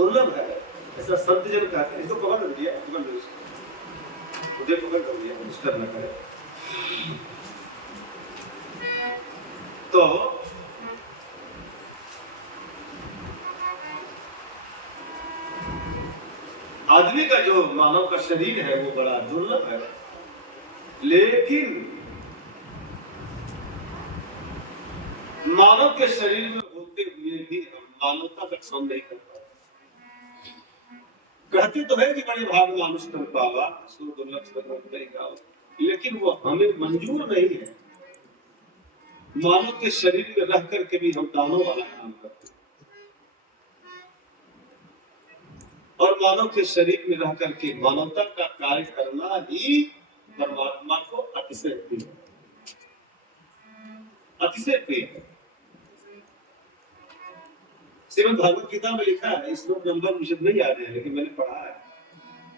दुर्लभ है, ऐसा संत जन कहते हैं। इसको पकड़ दिया, पकड़ लो इसको, मुझे पकड़ कर दिया, डिस्टर्ब न करे। तो आदमी का जो मानव का शरीर है वो बड़ा दुर्लभ है, लेकिन मानव के शरीर में होते हुए भी हम मानवता का श्रम नहीं कर पाते। कहते तो है कि बड़े भाग मानुष कर पावा, सो दुर्लभ नहीं गावा, लेकिन वो हमें मंजूर नहीं है। मानव के शरीर में रह करके भी हम दानों वाला काम करते हैं, और मानव के शरीर में रह करके मानवता का कार्य करना ही परमात्मा को अतिशय प्रिय है, अतिशय प्रिय है। श्रीमद् भागवत गीता में लिखा है, श्लोक नंबर मुझे नहीं याद है लेकिन मैंने पढ़ा है,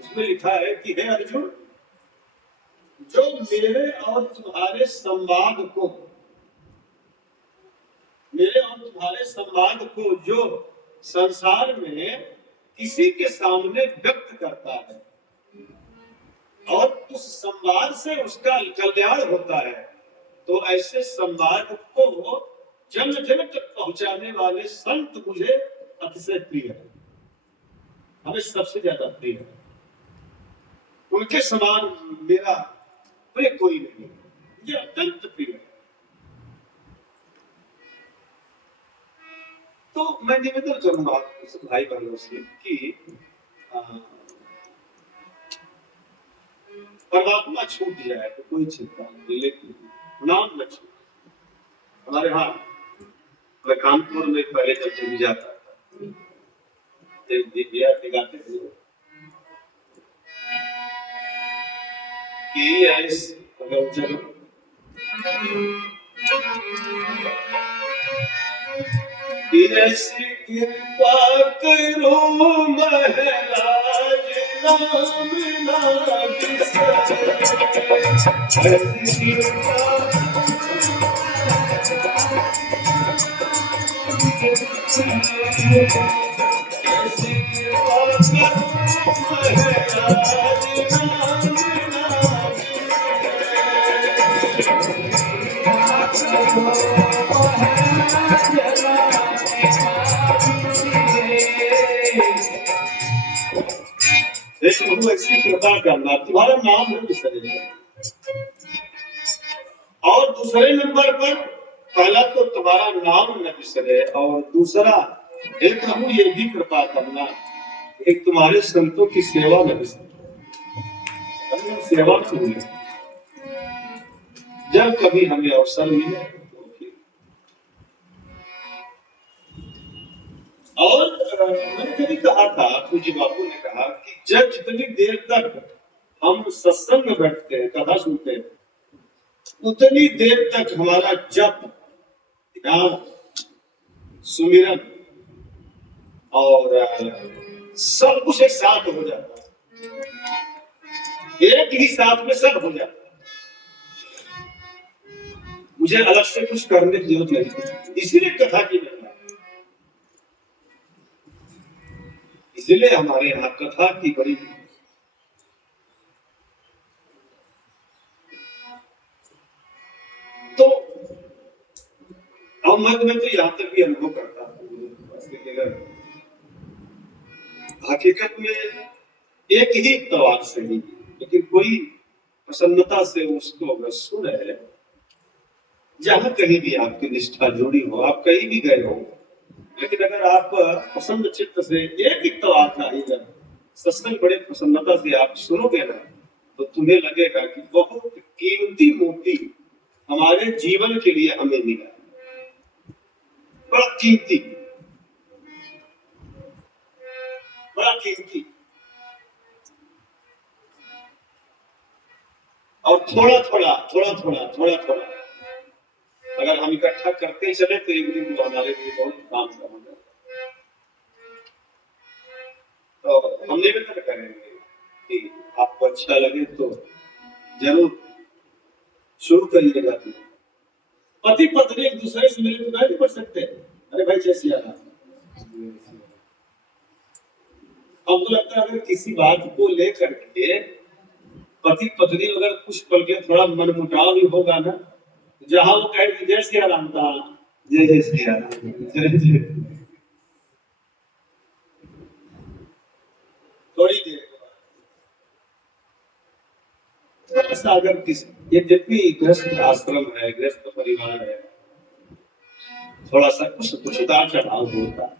उसमें लिखा है कि हे अर्जुन, जो मेरे और तुम्हारे संवाद को, मेरे और तुम्हारे संवाद को जो संसार में किसी के सामने व्यक्त करता है और उस संवाद से उसका कल्याण होता है, तो ऐसे संवाद को जन जन तक पहुंचाने वाले संत मुझे अतिशय प्रिय है, हमें सबसे ज्यादा प्रिय है। उनके समान मेरा प्रिय कोई नहीं, मुझे अत्यंत प्रिय है। तो मैं निवेदन करूंगा भाई बहनों से कि परमात्मा छूट जाए तो कोई चिंता नहीं, लेकिन नाम न छूटे। हमारे यहाँ मैं कानपुर में पहले जब चली जाता था, गाते थे कि ऐसे ऐसी कृपा करो महाराज, नाम ना बिसरे, ऐसी कृपा ऐसी कृपा करना, तुम्हारा नाम न बिसरे। और दूसरे नंबर पर पहला तो तुम्हारा नाम न बिसरे, और दूसरा एक प्रभु ये भी कृपा करना, एक तुम्हारे संतों की सेवा न बिसरे। सेवा तो मिले, जब कभी हमें अवसर मिले तो फिर। और मैंने कभी कहा था, पूज्य बापू ने कहा कि जब जितनी देर तक हम सत्संग में बैठते हैं, कथा सुनते हैं, उतनी देर तक हमारा जप, ध्यान, सुमिरन और सब कुछ एक साथ हो जाता है, एक ही साथ में सब हो जाता है। मुझे अलग से कुछ करने की जरूरत नहीं, इसीलिए कथा की महिमा, इसीलिए हमारे यहाँ कथा की बड़ी। तो अब मैं तो यहाँ तक भी अनुभव करता हूँ, हकीकत में एक ही तवार से ही, लेकिन कोई प्रसन्नता से उसको अगर सुने, जहां कहीं भी आपकी निष्ठा जुड़ी हो, आप कहीं भी गए हो, लेकिन अगर आप प्रसन्न चित्त से एक ही तवार का ही सत्संग बड़े प्रसन्नता से आप सुनोगे ना, तो तुम्हें लगेगा कि बहुत कीमती मोती हमारे जीवन के लिए हमें मिला, बड़ा कीमती, बड़ा कीमती। और थोड़ा थोड़ा थोड़ा थोड़ा थोड़ा थोड़ा अगर हम इकट्ठा करते चले तो एक दिन वो हमारे लिए बहुत काम का हो जाए। तो हम निवेदन करेंगे कि आपको अच्छा लगे तो जरूर शुरू करिएगा। पति पत्नी एक दूसरे से मिले तो नहीं पढ़ सकते, अरे भाई जैसे हमको लगता है अगर किसी बात को लेकर के पति पत्नी अगर कुछ पल के थोड़ा मनमुटाव भी होगा ना, जहां वो कहे कि जय श्री राम था, जय जय श्री राम, जय जय, थोड़ी देर ऐसा अगर किसी, ये जब भी गृहस्थ आश्रम है, गृहस्थ परिवार है, थोड़ा सा कुछ उतार चढ़ाव होता है,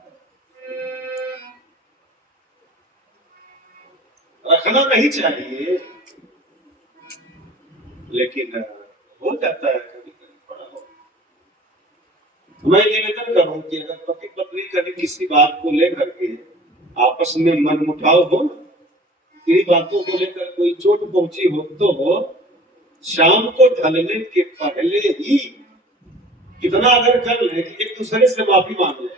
रखना नहीं चाहिए, लेकिन हो जाता है कभी कभी थोड़ा बहुत। मैं निवेदन करूं कि अगर पति पत्नी कभी किसी बात को लेकर के आपस में मनमुटाव हो, किसी बातों को लेकर कोई चोट पहुंची हो, तो शाम को ढलने के पहले ही कितना अगर कर ले कि एक दूसरे से माफी मांग ले।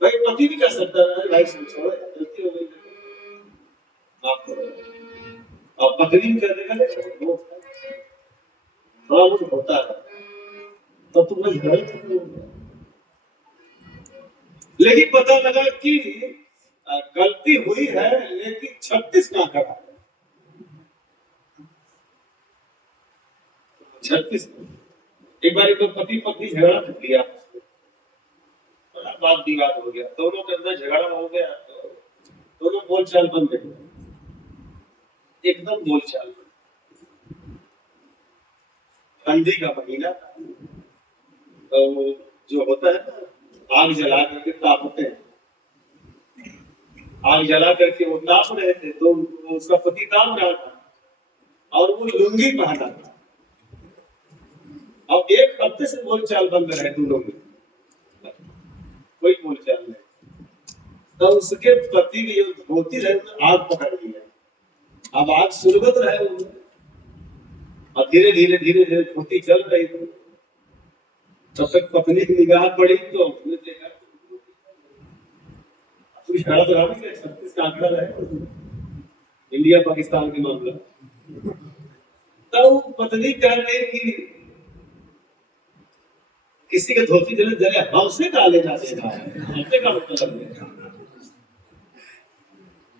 भाई पति भी कर सकता है, भाई छोड़ो गलती हो गई, माफ करो, और पत्नी भी कर देगा, थोड़ा बहुत होता है तो तुम्हें लेकिन पता लगा कि गलती हुई है, लेकिन 36 ना करा, 36। एक बार तो पति पत्नी झगड़ा कर लिया, बात विवाद हो गया, दोनों के अंदर झगड़ा हो गया, तो दोनों बोलचाल बंद हो गए, एकदम बोलचाल। ठंडी का महीना, तो जो होता है ना, आग जला करके तापते हैं, आग जला करके वो ताप रहे थे, तो उसका पति ताप रहा था और वो लुंगी पहना था, और एक हफ्ते से बोलचाल बंद रहे दोनों में, कोई बोलचाल नहीं। तो उसके पति ने धोती रहे तो आग पकड़ ली है, अब आग सुलगत रहे और धीरे धीरे धीरे धीरे धोती चल रही थी, तब तक पत्नी की निगाह पड़ी तो उसने देखा 36 का आंकड़ा रहे, इंडिया पाकिस्तान के मामला। तब पत्नी कह रही कि किसी के धोती जले जले हमसे का लेना देना है, हमसे का मतलब है,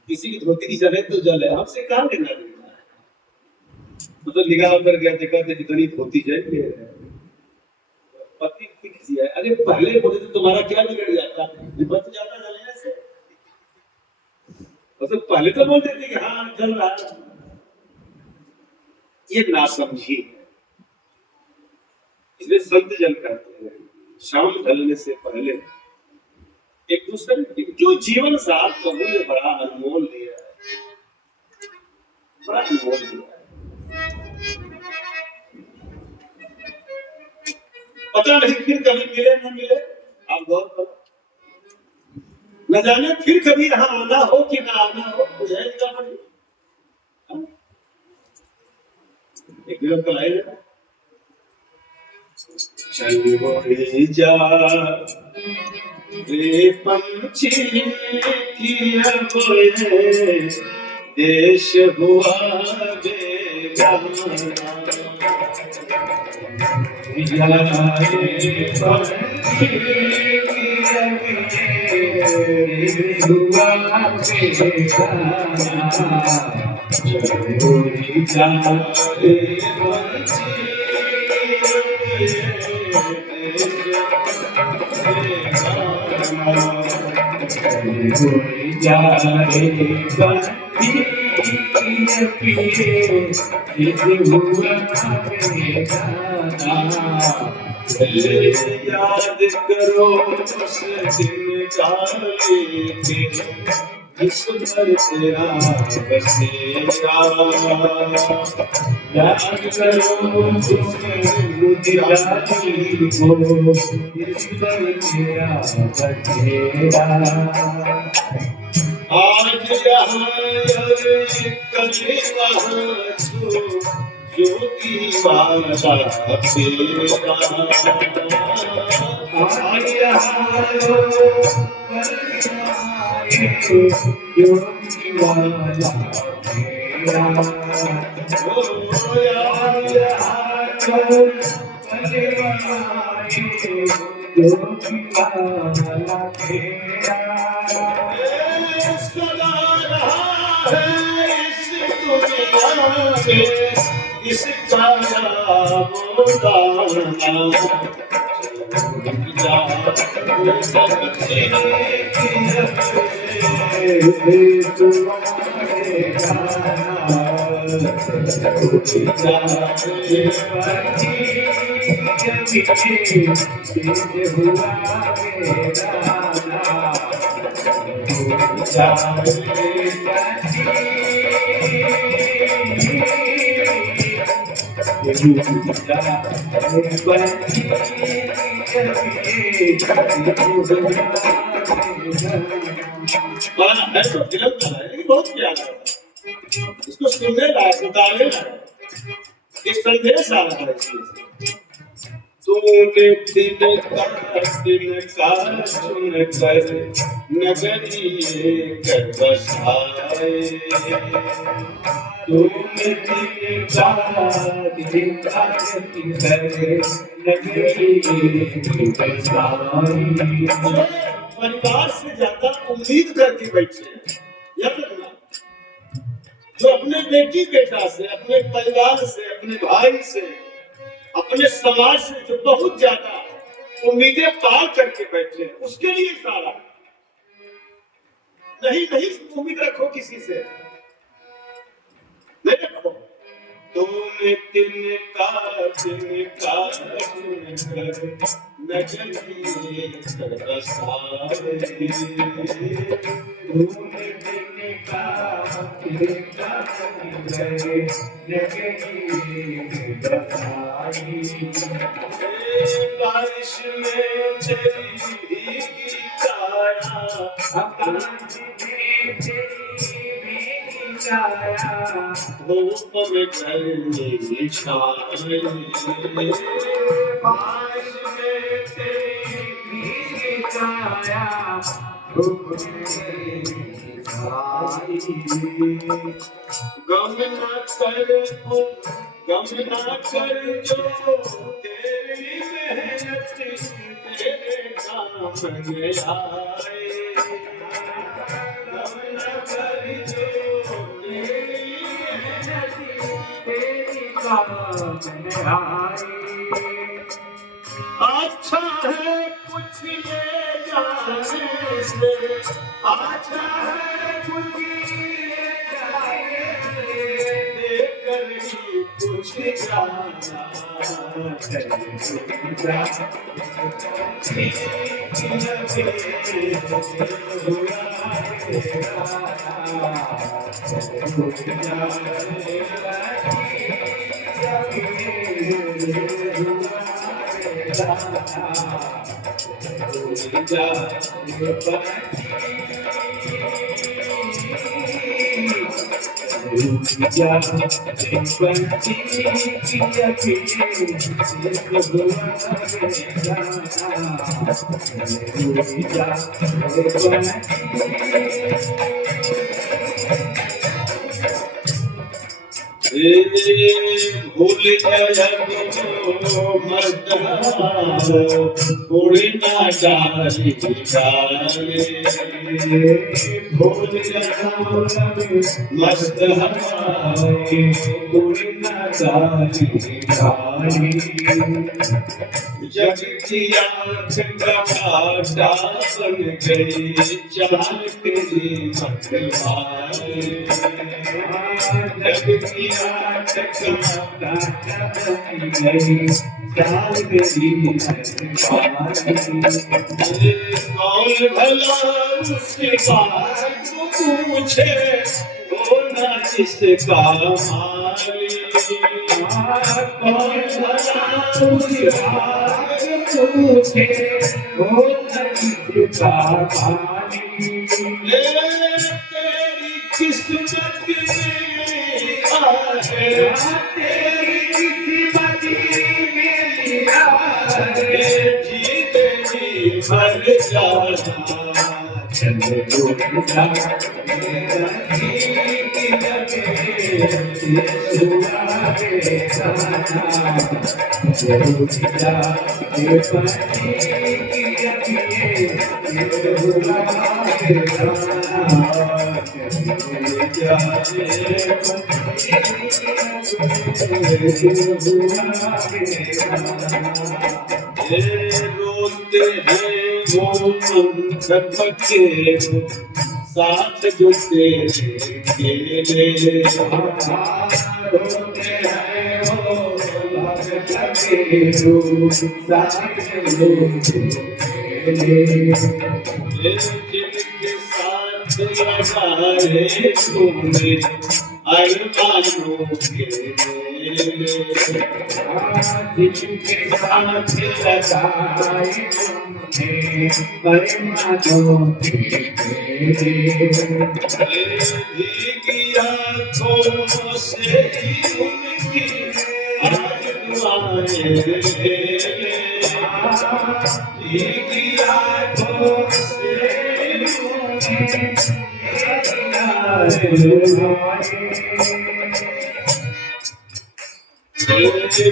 किसी की धोती की जले तो जले, हमसे क्या लेना देना है। मतलब निगाह कर गया, देखा कि जितनी धोती जाएगी पति किसी है, अरे पहले बोले तो तुम्हारा क्या बिगड़ जाता, बच जाता जलने से, मतलब पहले तो बोल देते कि हाँ जल रहा है। ये नासमझी है, इसलिए संत जन कहते हैं शाम ढलने से पहले एक दूसरे की जो जीवन साथ प्रभु ने बड़ा अनमोल दिया है, बड़ा अनमोल दिया है, पता नहीं फिर कभी मिले न मिले, आप गौर करो, न जाने फिर कभी यहाँ आना हो कि ना आना हो, बुझाएगा पड़ी एक दिन कल आएगा। चल जा रे पंछी की देश हुआ बेगाना, याद करो उस दिन का जिस पर तेरा बसेरा, याद करो उस मुदिराती को जिस पर तेरा बसेरा। आज यहाँ कल वहाँ योगी वाला तेरा, आज यहाँ योगी वाला तेरा, सदा रहा है इस दुनिया में इसका वो दाना है तो फिल्म का है बहुत प्यारा है इसको सुनने लायक उतारने लायक एक संदेश आ रहा है इसमें तूने दिन का चुन कर नगरी कर बसाए तूने दिन का चुन कर नगरी कर बसाए परिवार से ज्यादा उम्मीद करके बैठे याद रखना जो अपने बेटी बेटा से अपने परिवार से अपने भाई से अपने समाज से जो बहुत ज्यादा उम्मीदें पार करके बैठे उसके लिए सारा नहीं उम्मीद रखो किसी से नहीं रखो तूने तिनका चुन कर नगरी कर बसाए तूने तिनका चुन कर नगरी कर बसाए बारिश में तेरी भीगी काया आकाश में तेरी धूप में ढलनी छाई बारिश में तेरी छाया धूप में छाई गम न कर जो तेरी मेहनत तेरे काम में आए गम न कर जो अच्छा है कुछ ये जाने से अच्छा है कुछ ये जाने से देकर ही कुछ जाना भूल उड़ना डाली भूल मस्त उड़ना डाली जग की आँख गवाटा बन गई चाल तेरी मतवारी जग की आँख गवाटा बन गई चाल तेरी मतवारी कौन भला उसके पास पूछे वो ना जिसका माली कौन भला उसके पास पूछे वो ना जिसका माली तेरी किस्मत में है तेरी किस्मत में जीते जी मर जाना चंद्र को रोते हैं वो मंगल बच्चे साथ जो तेरे खेले, रोते हैं वो भगत के साथ जो खेले, जिनके साथ लगाए तूने अरमानों के मेले, जिनके साथ लगाए तूने अरमानों के मेले, भीगी आँखों से उनकी आज दुआएं ले,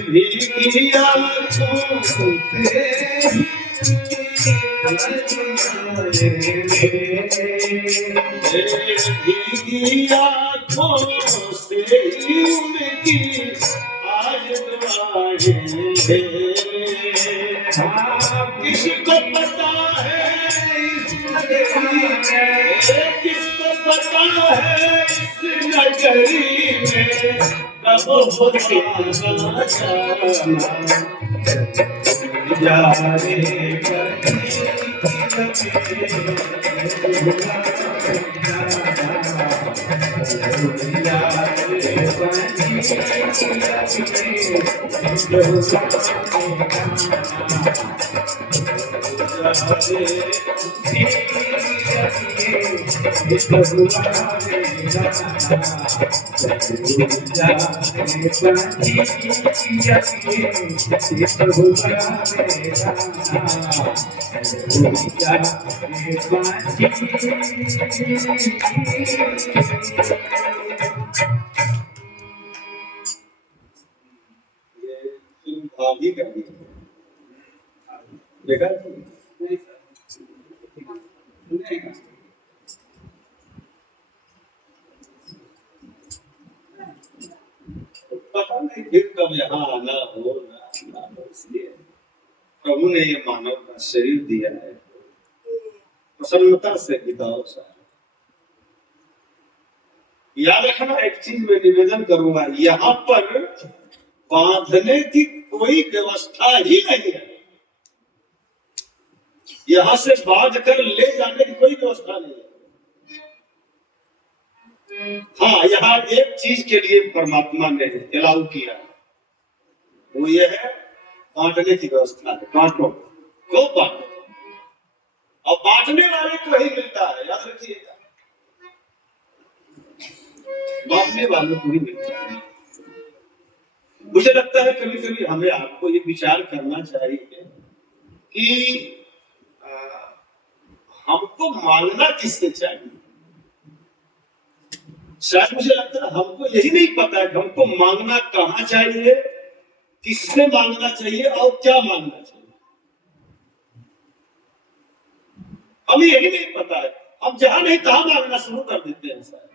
भीगी आँखों से भीगी आँखों से उनकी आज दुआएं, किसको पता है किसको पता है इस नगरी में कब होना जा रे भी कर दी देखा नहीं पता नहीं फिर कब यहाँ आना हो ना हो, इसलिए प्रभु ने ये मानव का शरीर दिया है, प्रसन्नता से बिताओ सारा। याद रखना एक चीज मैं निवेदन करूंगा, यहाँ पर बांधने की कोई व्यवस्था ही नहीं है, यहां से बांध कर ले जाने की कोई व्यवस्था नहीं है। हाँ, यहाँ एक चीज के लिए परमात्मा ने अलाउ किया, वो ये है बांटने की व्यवस्था है। बांटो को बांटो, और बांटने वाले को ही मिलता है, याद रखिएगा, बांटने वाले को ही मिलता है। मुझे लगता है कभी कभी हमें आपको ये विचार करना चाहिए कि हमको मांगना किससे चाहिए। शायद मुझे लगता है हमको यही नहीं पता है हमको मांगना कहाँ चाहिए, किससे मांगना चाहिए और क्या मांगना चाहिए, हमें यही नहीं पता है। हम जहां नहीं तहां मांगना शुरू कर देते हैं। शायद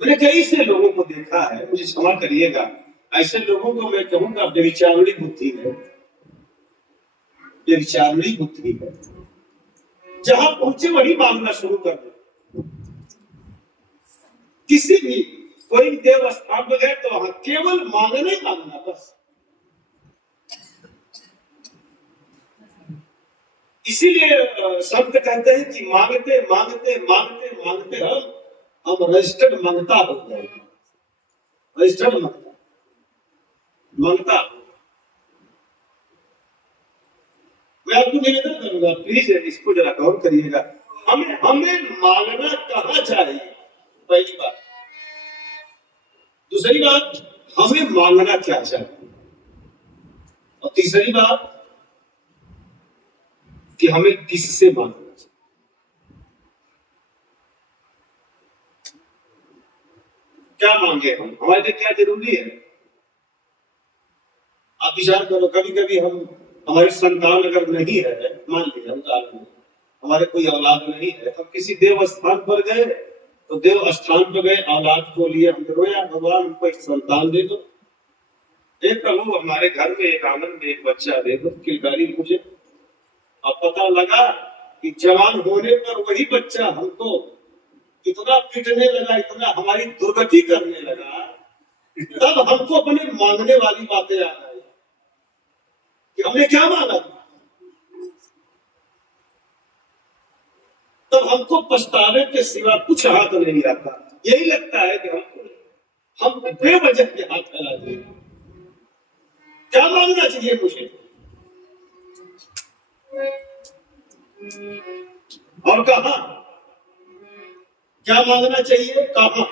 मैंने कई से लोगों को देखा है, मुझे क्षमा करिएगा, ऐसे लोगों को मैं कहूंगा व्यभिचारिणी बुद्धि है, व्यभिचारिणी बुद्धि है, जहां पहुंचे वही मांगना शुरू कर दे। किसी भी कोई देव स्थान में गए तो वहां केवल मांगना ही मांगना बस। इसीलिए संत कहते हैं कि मांगते मांगते मांगते मांगते हम रजिस्टर्ड मांगता हो गए, रजिस्टर्ड मांगता। मैं आपको निवेदन करूंगा, प्लीज इसको जरा गौर करिएगा, हमें मांगना कहाँ चाहिए, पहली बात। दूसरी बात, हमें मांगना क्या चाहिए, और तीसरी बात कि हमें किससे मांगना चाहिए। क्या मांगे हम, हमारे लिए क्या जरूरी है। आप विचार करो, कभी कभी हम हमारी संतान अगर नहीं है, मान लिया उदाहरण, हमारे कोई औलाद नहीं है, अब किसी देव स्थान पर गए, तो देव स्थान पर गए, औलाद को लिए हम रोया, भगवान हमको एक संतान दे दो, एक प्रभु हमारे घर में एक आंगन में एक बच्चा दे दो, किलकारी मुझे। अब पता लगा कि जवान होने पर वही बच्चा हमको इतना पीटने लगा, इतना हमारी दुर्गति करने लगा, तब हमको अपने मांगने वाली बातें आ रही कि हमने क्या मांगा था। तब हमको पछतावे के सिवा कुछ हाथ नहीं आता। यही लगता है कि हम बेवजह के हाथ फैला दिए। क्या मांगना चाहिए मुझे, और कहा क्या मांगना चाहिए, कहा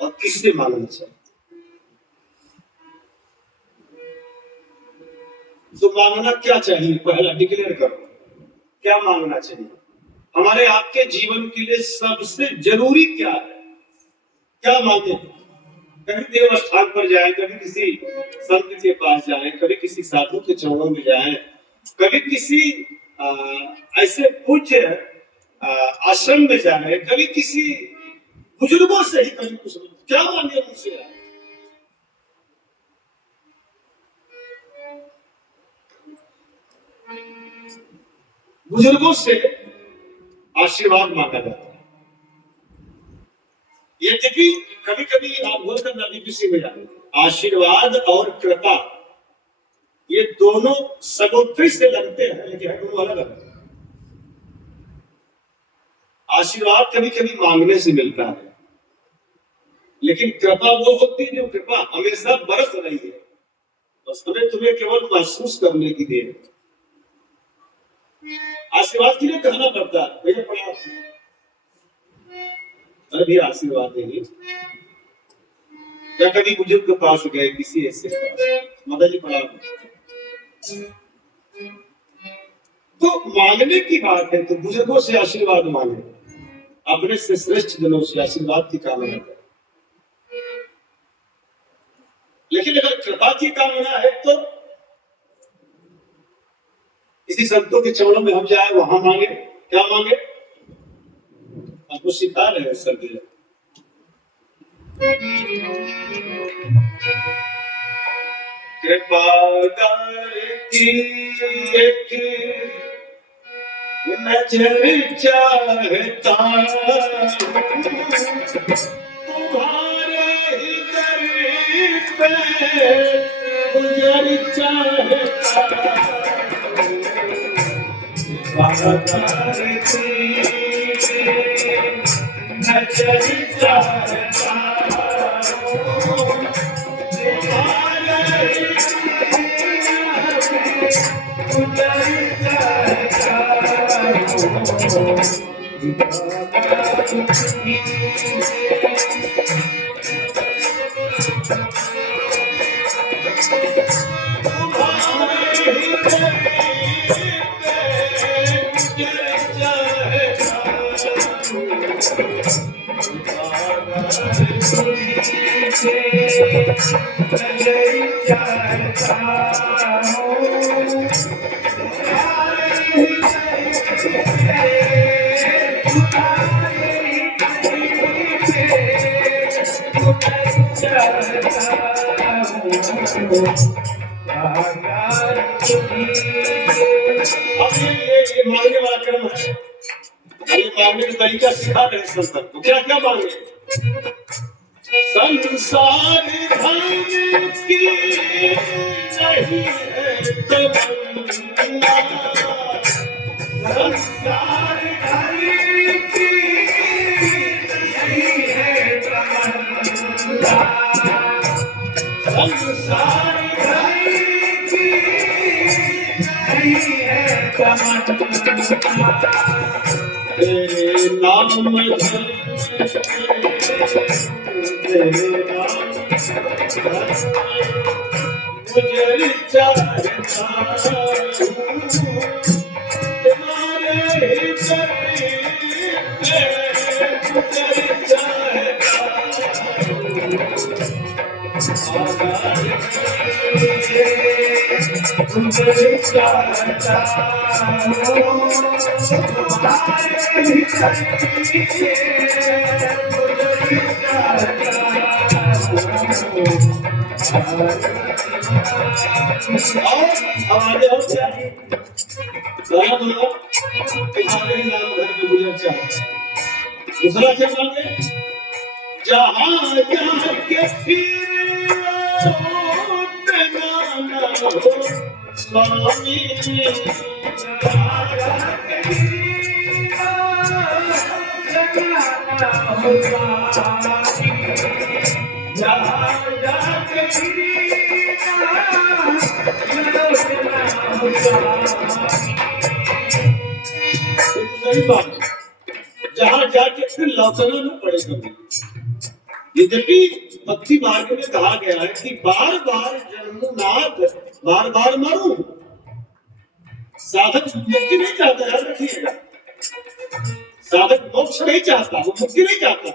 और किससे मांगना चाहिए। तो मांगना क्या चाहिए, पहला डिक्लेयर करो क्या मांगना चाहिए। हमारे आपके जीवन के लिए सबसे जरूरी क्या है, क्या मांगे। कभी देव स्थान पर जाए, कभी किसी संत के पास जाए, कभी किसी साधु के चरणों में जाए, कभी किसी ऐसे पूज्य आश्रम में जाए, कभी किसी बुजुर्गों से ही कभी कुछ क्या मांगे मुझसे। बुजुर्गों से आशीर्वाद मांगा जाता है। यद्यपि कभी कभी आप बोलकर नदी किसी में जाए, आशीर्वाद और कृपा ये दोनों सगोत्री से लगते हैं, लेकिन दोनों अलग अलग। आशीर्वाद कभी कभी मांगने से मिलता है, लेकिन कृपा वो होती है जो कृपा हमेशा बरस रही है, बस हमें तुम्हें केवल महसूस करने की देर। आशीर्वाद के लिए कहना पड़ता है भैया प्रणाम, अभी आशीर्वाद देंगे। या कभी बुजुर्ग के पास गए, किसी ऐसे माता जी प्रणाम, तो मांगने की बात है तो बुजुर्गों से आशीर्वाद मांगे, अपने से श्रेष्ठ जनों से आशीर्वाद की कामना करें। लेकिन अगर कृपा की कामना है तो किसी संतों के चरणों में हम जाए, वहां मांगे। क्या मांगे, आपको सिखा रहे हैं सर। कृपा करके एक नजर चाहता तुम्हारे ही दर पे गुजर चाहता, नजर चाहता ये मांगने वाला क्रम है। ये मांगने का तरीका सिखा रहे संत को। क्या क्या मांगे, संसार धन की नहीं है तमन्ना, संसार धन की नहीं है तमन्ना, संसार धन की नहीं है तमन्ना, तेरे नाम गुजर चाहता तुम्हारे गुजर चाहता तुझे चाहता हूँ, तुम्हारे ही करीब तुझे चाहता हूँ। हमारे और क्या गाना बोलो, तुम्हारे नाम घर में गुजर चाहता। दूसरा क्या मांगे, जहाँ जाके फिर लौटना न हो स्वामी, जहाँ जाके फिर लौटना न हो स्वामी, जहाँ जाके फिर लौटना हो स्वामी। सही बात, जहाँ जाके फिर लौटना न पड़े कभी। यद्यपि भक्ति मार्ग में कहा गया है कि बार बार जन्मूं नाथ बार बार मरूं। साधक मुक्ति नहीं चाहता, याद रखिएगा। साधक मोक्ष नहीं चाहता, वो मुक्ति नहीं चाहता।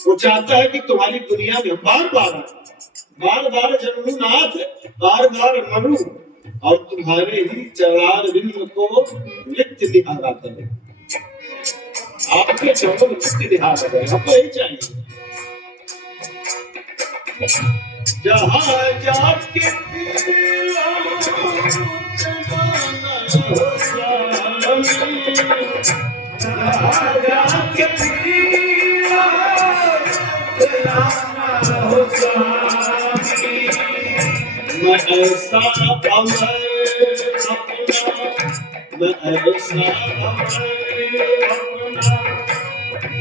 वो चाहता है कि तुम्हारी दुनिया में बार बार जन्मूं नाथ बार बार मरूं और तुम्हारे ही चरण बिंब को नित्य निहारा करें। आपके चरणों में नित्य निहारा करें, हमको यही चाहिए। जहाँ जाके मैं ऐसा अमर अपना, मैं ऐसा अमर अपना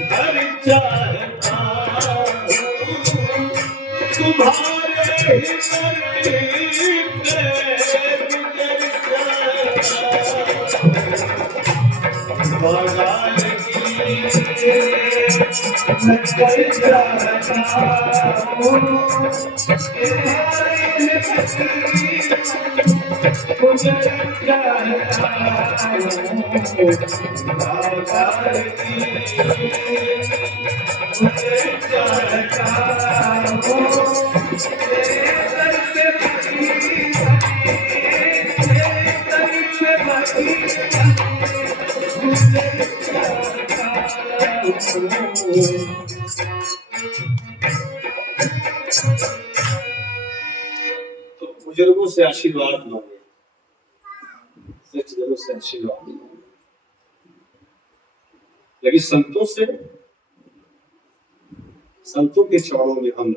घर चाहता हूँ, तुम्हारे ही करीब गुजर बगान की मैं कर चाहता हूँ, गुजर तो बुजुर्गों से आशीर्वाद मांगे, सच्चिदानंद से आशीर्वाद, लेकिन संतों के चरणों में हम,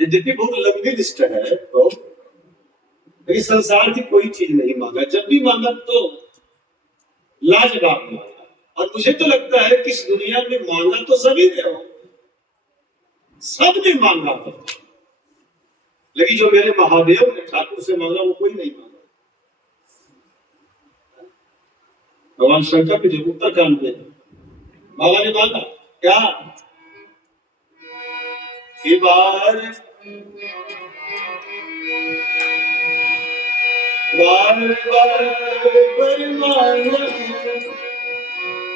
यद्यपि बहुत लंबी लिस्ट है तो, लेकिन संसार की कोई चीज नहीं मांगा। जब भी मांगा तो लाजवाब मांगा। और मुझे तो लगता है कि इस दुनिया में मांगा तो सभी ने हो, सब ने मांगा हो, लेकिन जो मेरे महादेव ने ठाकुर से मांगा वो कोई नहीं मांगा। भगवान शंकर के जब उत्तरकांड में बाबा ने मांगा क्या कि बार मांगा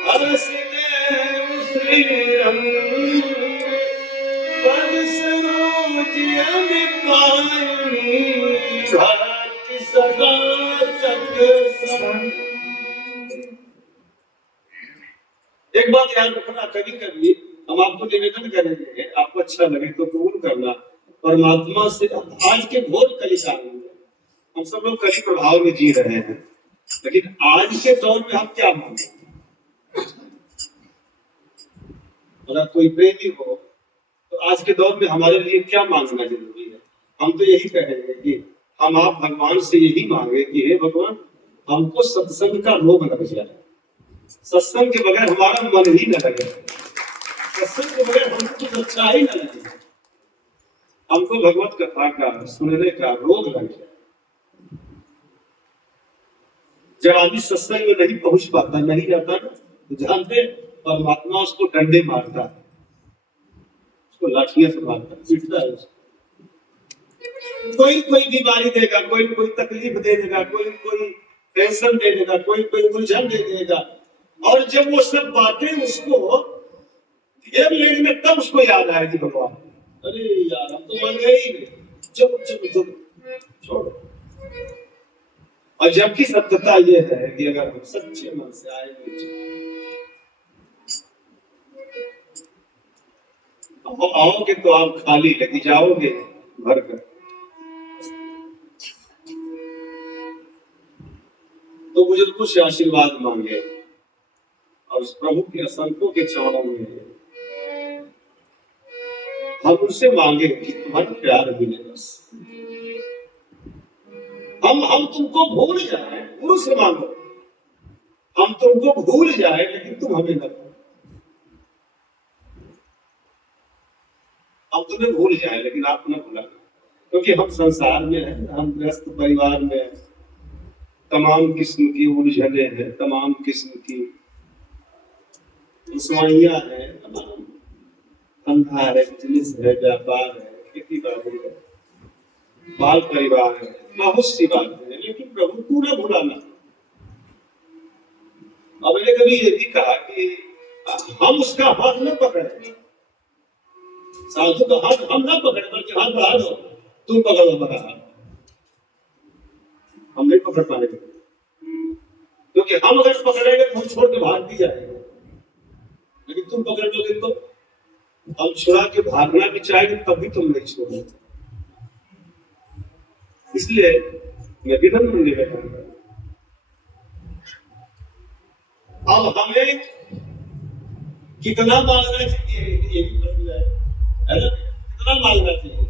हंसने श्री रंग पद सरोज पानी भाति सदा सत्संग। एक बात याद रखना, कभी कभी हम आपको निवेदन करेंगे, आपको अच्छा लगे तो कबूल करना। परमात्मा से आज के घोर कलिकाल में हम सब लोग कली प्रभाव में जी रहे हैं, लेकिन आज के दौर में हम क्या मांगे? अगर कोई प्रेमी हो तो आज के दौर में हमारे लिए क्या मांगना जरूरी है? हम तो यही कहेंगे कि हम आप भगवान से यही मांगे कि हे भगवान, हमको सत्संग का रोग लग जाए, सत्संग के बगैर हमारा मन ही न लगे, सत्संग के बगैर हमको कुछ अच्छा ही न लगे, हमको भगवत कथा का सुनने का रोग लग जाए। जब आदमी सत्संग में नहीं पहुंच पाता, नहीं जाता ना, तो जानते परमात्मा उसको डंडे मारता है, उसको लाठियां से मारता है, पीटता है उसको। कोई बीमारी देगा, कोई तकलीफ दे देगा, कोई टेंशन दे देगा, कोई उलझन दे देगा, और जब वो सब बातें उसको घेर लेने में तब उसको याद आएगी भगवान, अरे यार हम तो मान गए ही नहीं। जब छोड़ो। और जबकि सत्यता ये है कि अगर हम सच्चे मन से आएंगे, आओगे तो आप खाली लेके जाओगे भर कर। तो बुजुर्गों से आशीर्वाद मांगे और उस प्रभु के असंतों के चरणों में हम उनसे मांगे कि तुम्हारा प्यार मिले। बस हम तुमको भूल जाए, गुरु से मांगो, हम तुमको भूल जाए लेकिन तुम हमें न भूलो। हम तुम्हें भूल जाए लेकिन आप न भूला, क्योंकि हम संसार में हैं, हम व्यस्त परिवार में हैं, तमाम किस्म की उलझने हैं, तमाम किस्म की दुश्मनियां हैं, तमाम धंधा है, बिजनेस है, व्यापार है, खेती बाड़ी है, बाल परिवार है, बहुत सी बातें हैं, लेकिन प्रभु को न भुलाना। अब मैंने कभी ये भी कहा कि हम उसका हाथ न पकड़े, साधु का हाथ हम न पकड़े, बल्कि हाथ बढ़ा दो, तुम पकड़ो हमारा हाथ। हम नहीं पकड़ पाएंगे, क्योंकि हम अगर पकड़ेंगे तो हम छोड़ के भाग भी जाएंगे, लेकिन तुम पकड़ लोगे तो हम छुड़ा के भागना भी चाहेंगे तभी तुम नहीं छोड़ोगे। इसलिए मैं विनम्र निवेदन करता हूं, अब हमें कितना मांगना चाहिए ये भी प्रश्न है ना? कितना मांगना चाहिए,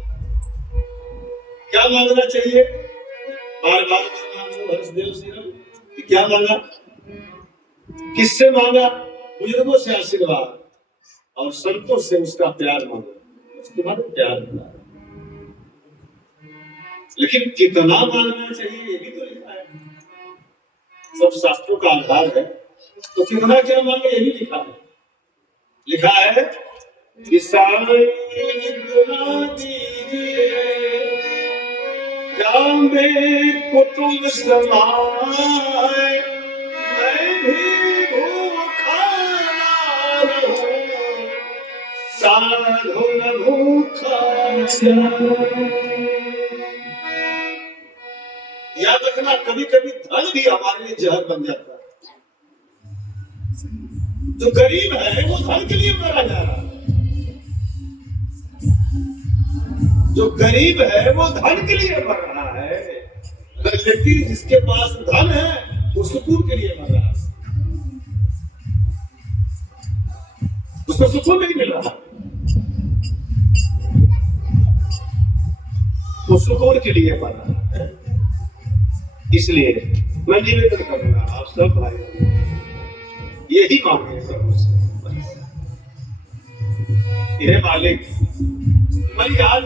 क्या मांगना चाहिए? बार बार मांगो हर्षदेव सिंह, क्या मांगा, किससे मांगा? बुजुर्गों से आशीर्वाद और संतों से उसका प्यार मांगो, तुम्हारा प्यार मिला। लेकिन कितना मांगना चाहिए ये भी तो लिखा है, सब शास्त्रों का आधार है। तो कितना क्या मांगे ये भी लिखा है, लिखा है कि साईं इतना दीजिए क्या मैं तुम समाए, मैं भी भूखा ना रहूं, साधु न भूखा जाए। याद रखना, कभी कभी धन भी हमारे लिए जहर बन जाता है। जो गरीब है वो धन के लिए मरा जा रहा है, जो गरीब है वो धन के लिए मर रहा है, लेकिन जिसके पास धन है वो सुकून के लिए मर रहा है, उसको सुकून नहीं मिल रहा, वो सुकून के लिए मर रहा है। इसलिए मैं निवेदन करूंगा आप सब भाई यही मांगे प्रभु से, ये मालिक मैं याद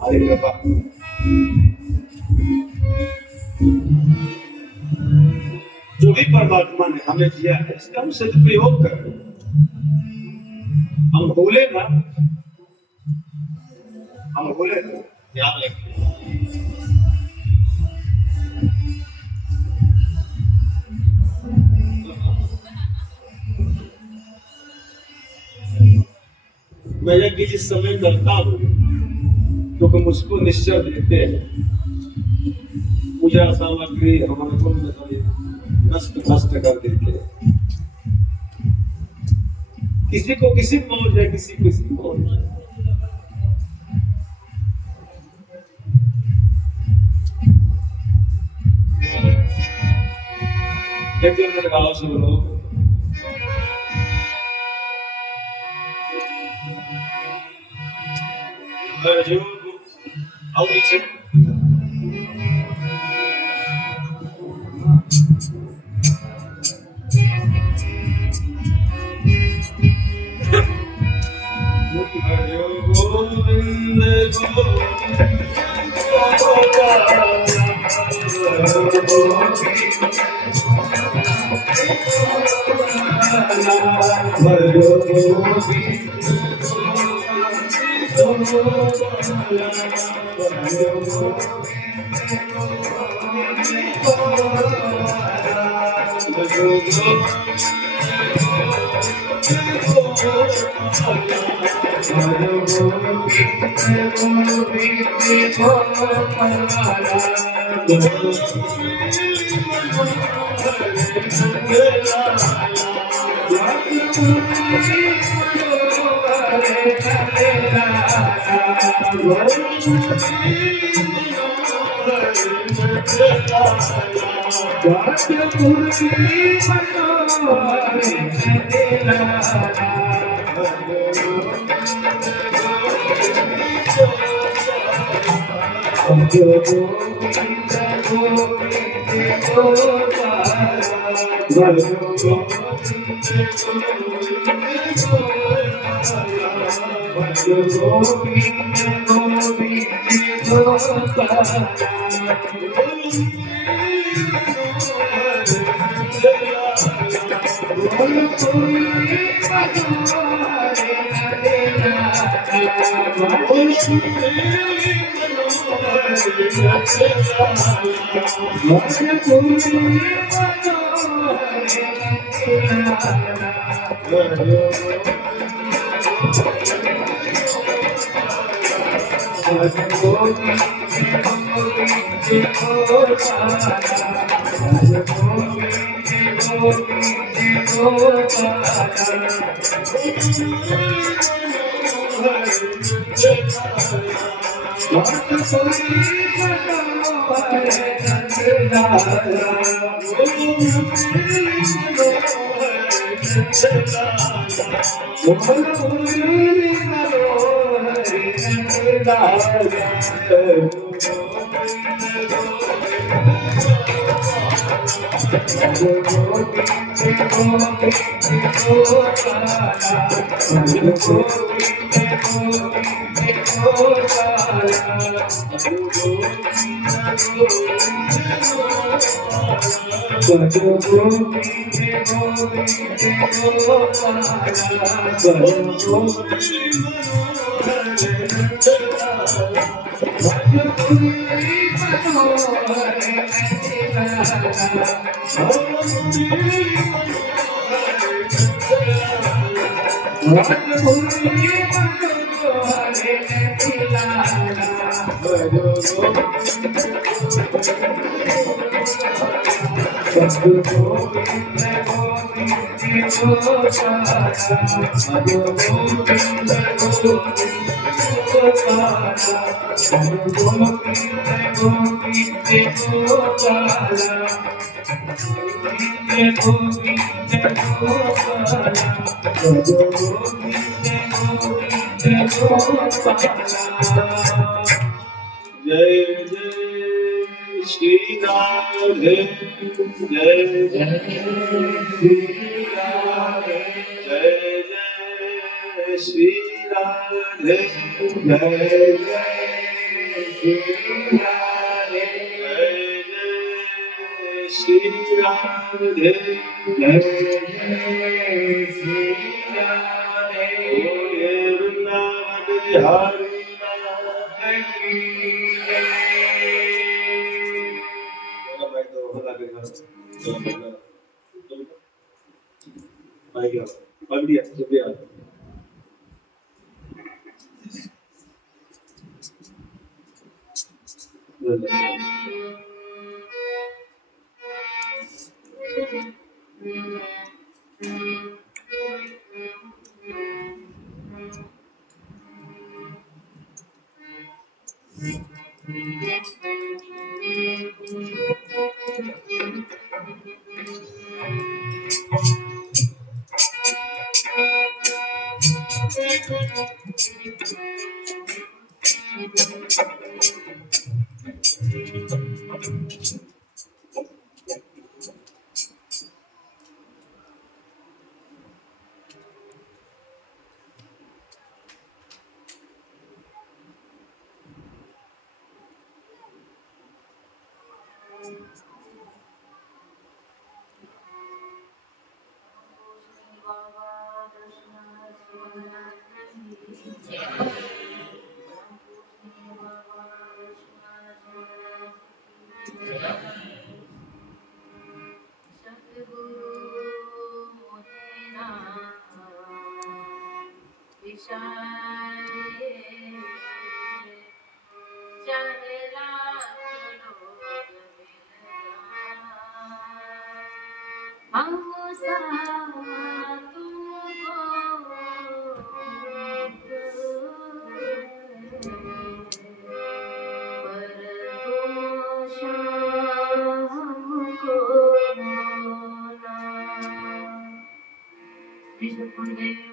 अरे बाबा जो भी परमात्मा ने हमें दिया है इसका हम सदुपयोग करें, हम भूले ना, हम भूले ना, याद रखें। मैं यज्ञ जिस समय करता हूँ क्योंकि मुझको निश्चय देते हैं, पूजा सामग्री हमारे को नष्ट भ्रष्ट कर देते हैं, किसी को किसी मौज है, किसी को किसी मौज है। एक दिन मेरे गाँव से लोग और नीचे गोविंद जय जय श्री राधे, जय जय श्री राधे, जय जय श्री राधे, जय जय श्री राधे, जय जय श्री राधे, जय जय श्री राधे। बोलिए वृंदावन बिहारी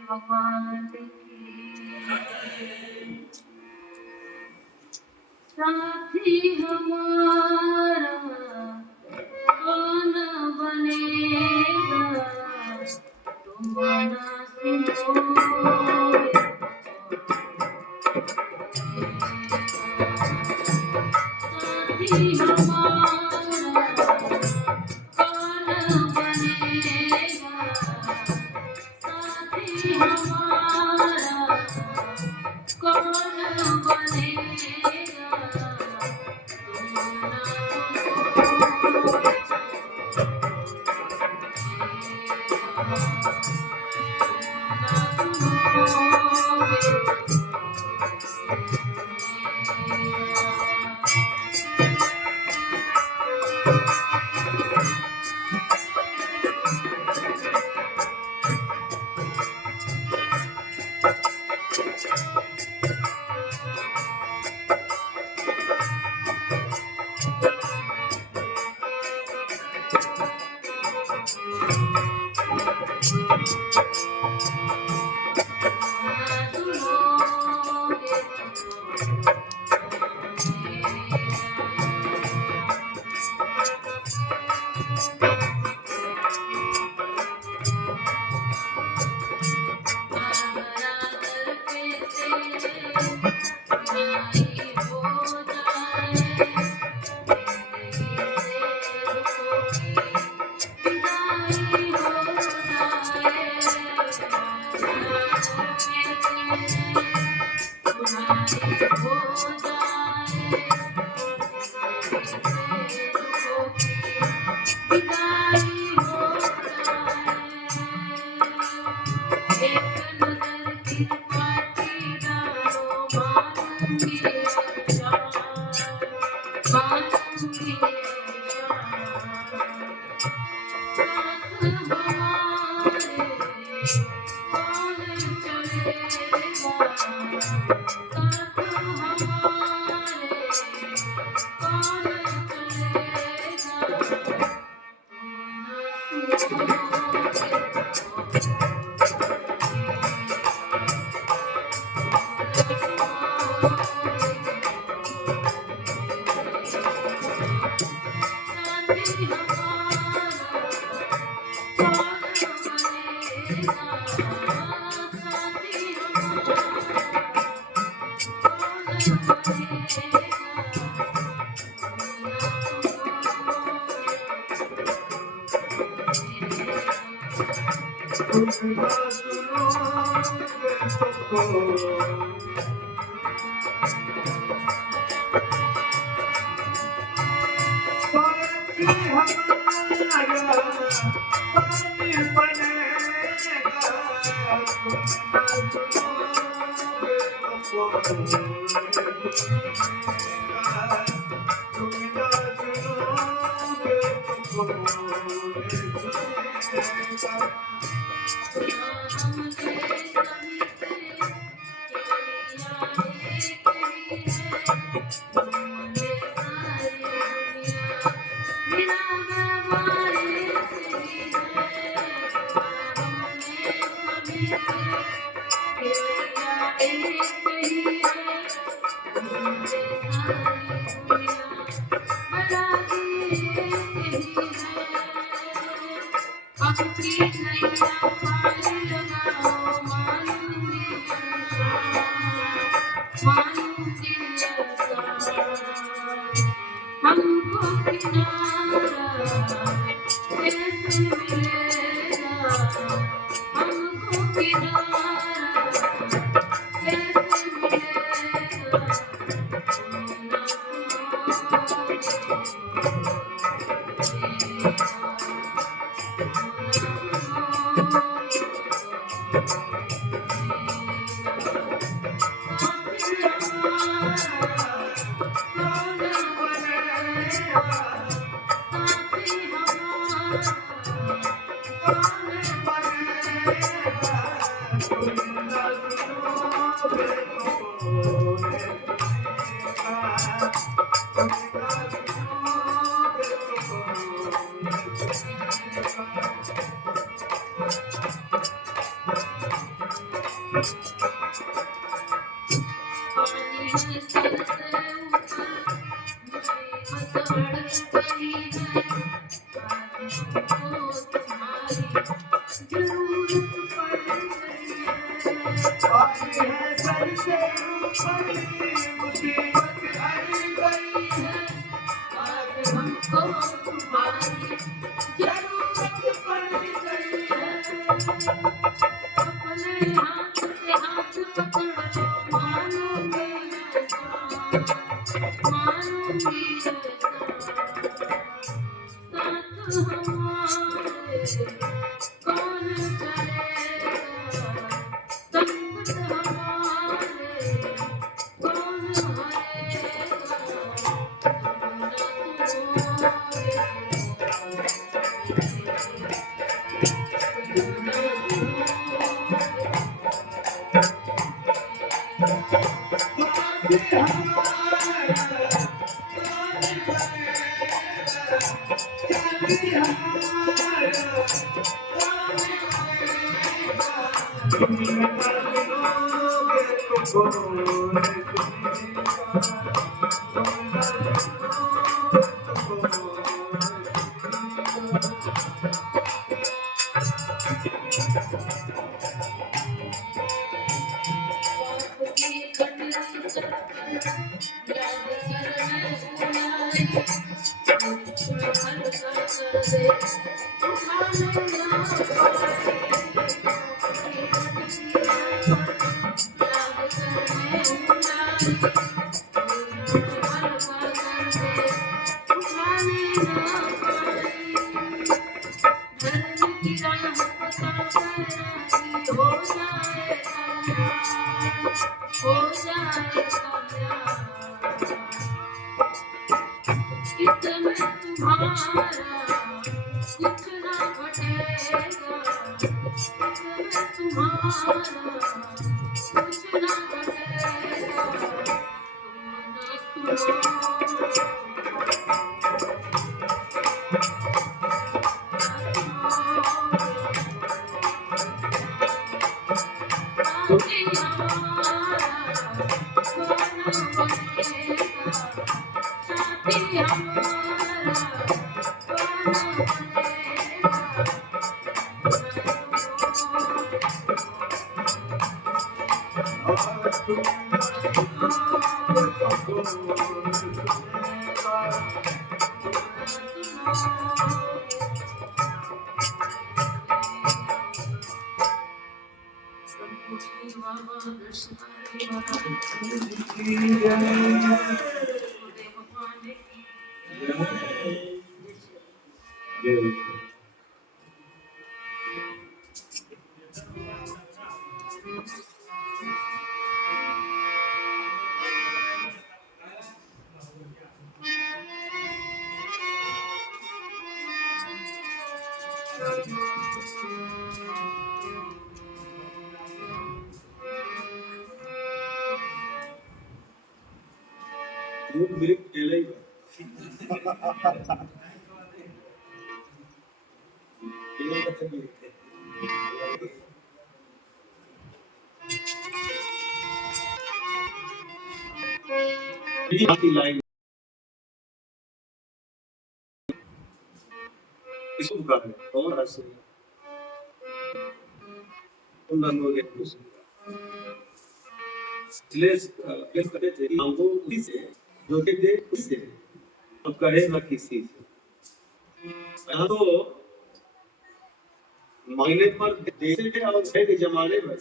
भगवान की साथी हमारा कौन बनेगा तुम ना सुनोगे साथी हमारा कौन बनेगा साथी हमारा कौन बनेगा तुम ना पानी में सर से ऊपर मुसीबत अड़ गई है आज हमको तुम्हारी जरूरत पड़ गई है पानी है सर से ऊपर, मुसीबत अड़ गई है। आज हमको तुम्हारी जरूरत पड़ गई है अपने हाथ से हाथ पकड़ लो मानूंगी रे साथ हमारे कौन करेगा संकट हमारे कौन हरेगा हो जाए इसमें तुम्हारा कुछ ना घटेगा इसमें तुम्हारा कुछ ना घटेगा तुम न सुनो साथी हमारा कौन बनेगा साथी हमारा कौन मेरे खेला ही लाइन इसको बुला और हंस उन रंगों के खुश इसलिए फिर कहते थे हमको उसी से जो के दे उससे अब कहे ना किसी से यहाँ तो मांगने पर देते थे और कहे के जमाने में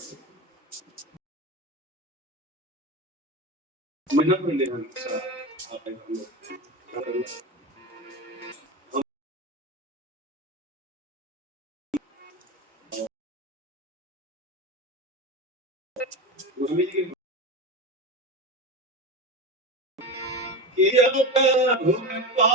महीना पहले हम गोस्वामी जी कि अब प्रभु पा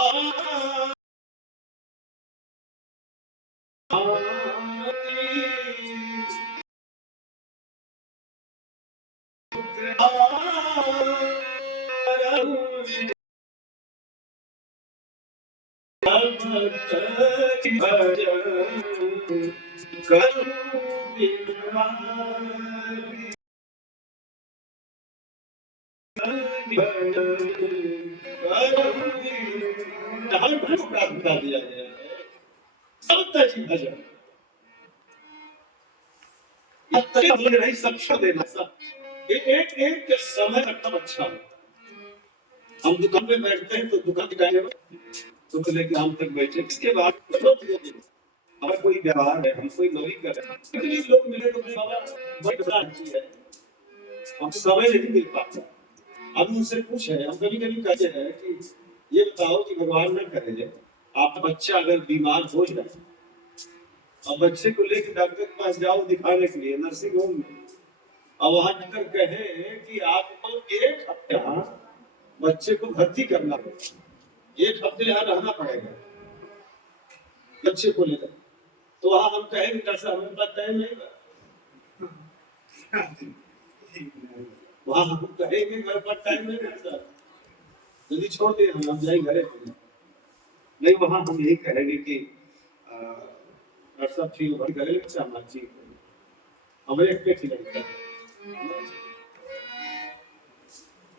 हर को प्रार्थना दिया गया है सबका जी भजन नहीं सब छोड़ देना सब ये एक एक के समय एकदम अच्छा होता है। हम दुकान पे बैठते हैं तो दुकान के टाइम तो लेकर हम तक बैठे इसके बाद हमारा कोई व्यवहार है हम कोई नौकरी कर रहे हैं इतने लोग मिले तो बाबा बड़ी बड़ा अच्छी है हम समय नहीं मिल पाता अब उनसे पूछे हम कभी कभी कहते हैं कि ये बताओ कि भगवान न करे आप बच्चा अगर बीमार हो जाए और बच्चे को लेकर डॉक्टर के पास जाओ दिखाने के लिए नर्सिंग होम में और वहां डॉक्टर कहे कि आपको एक हफ्ता बच्चे को भर्ती करना होगा एक हफ्ते यहाँ रहना पड़ेगा बच्चे को लेकर तो वहां हम कहेंगे डॉक्टर साहब हमें पास टाइम नहीं वहां हम कहेंगे मेरे पास टाइम नहीं डॉक्टर साहब जल्दी छोड़ दे हम जाए घरे नहीं वहां हम यही कहेंगे कि डॉक्टर साहब ठीक है घरे बच्चा हमारा ठीक हमें एक पे ठीक लगता है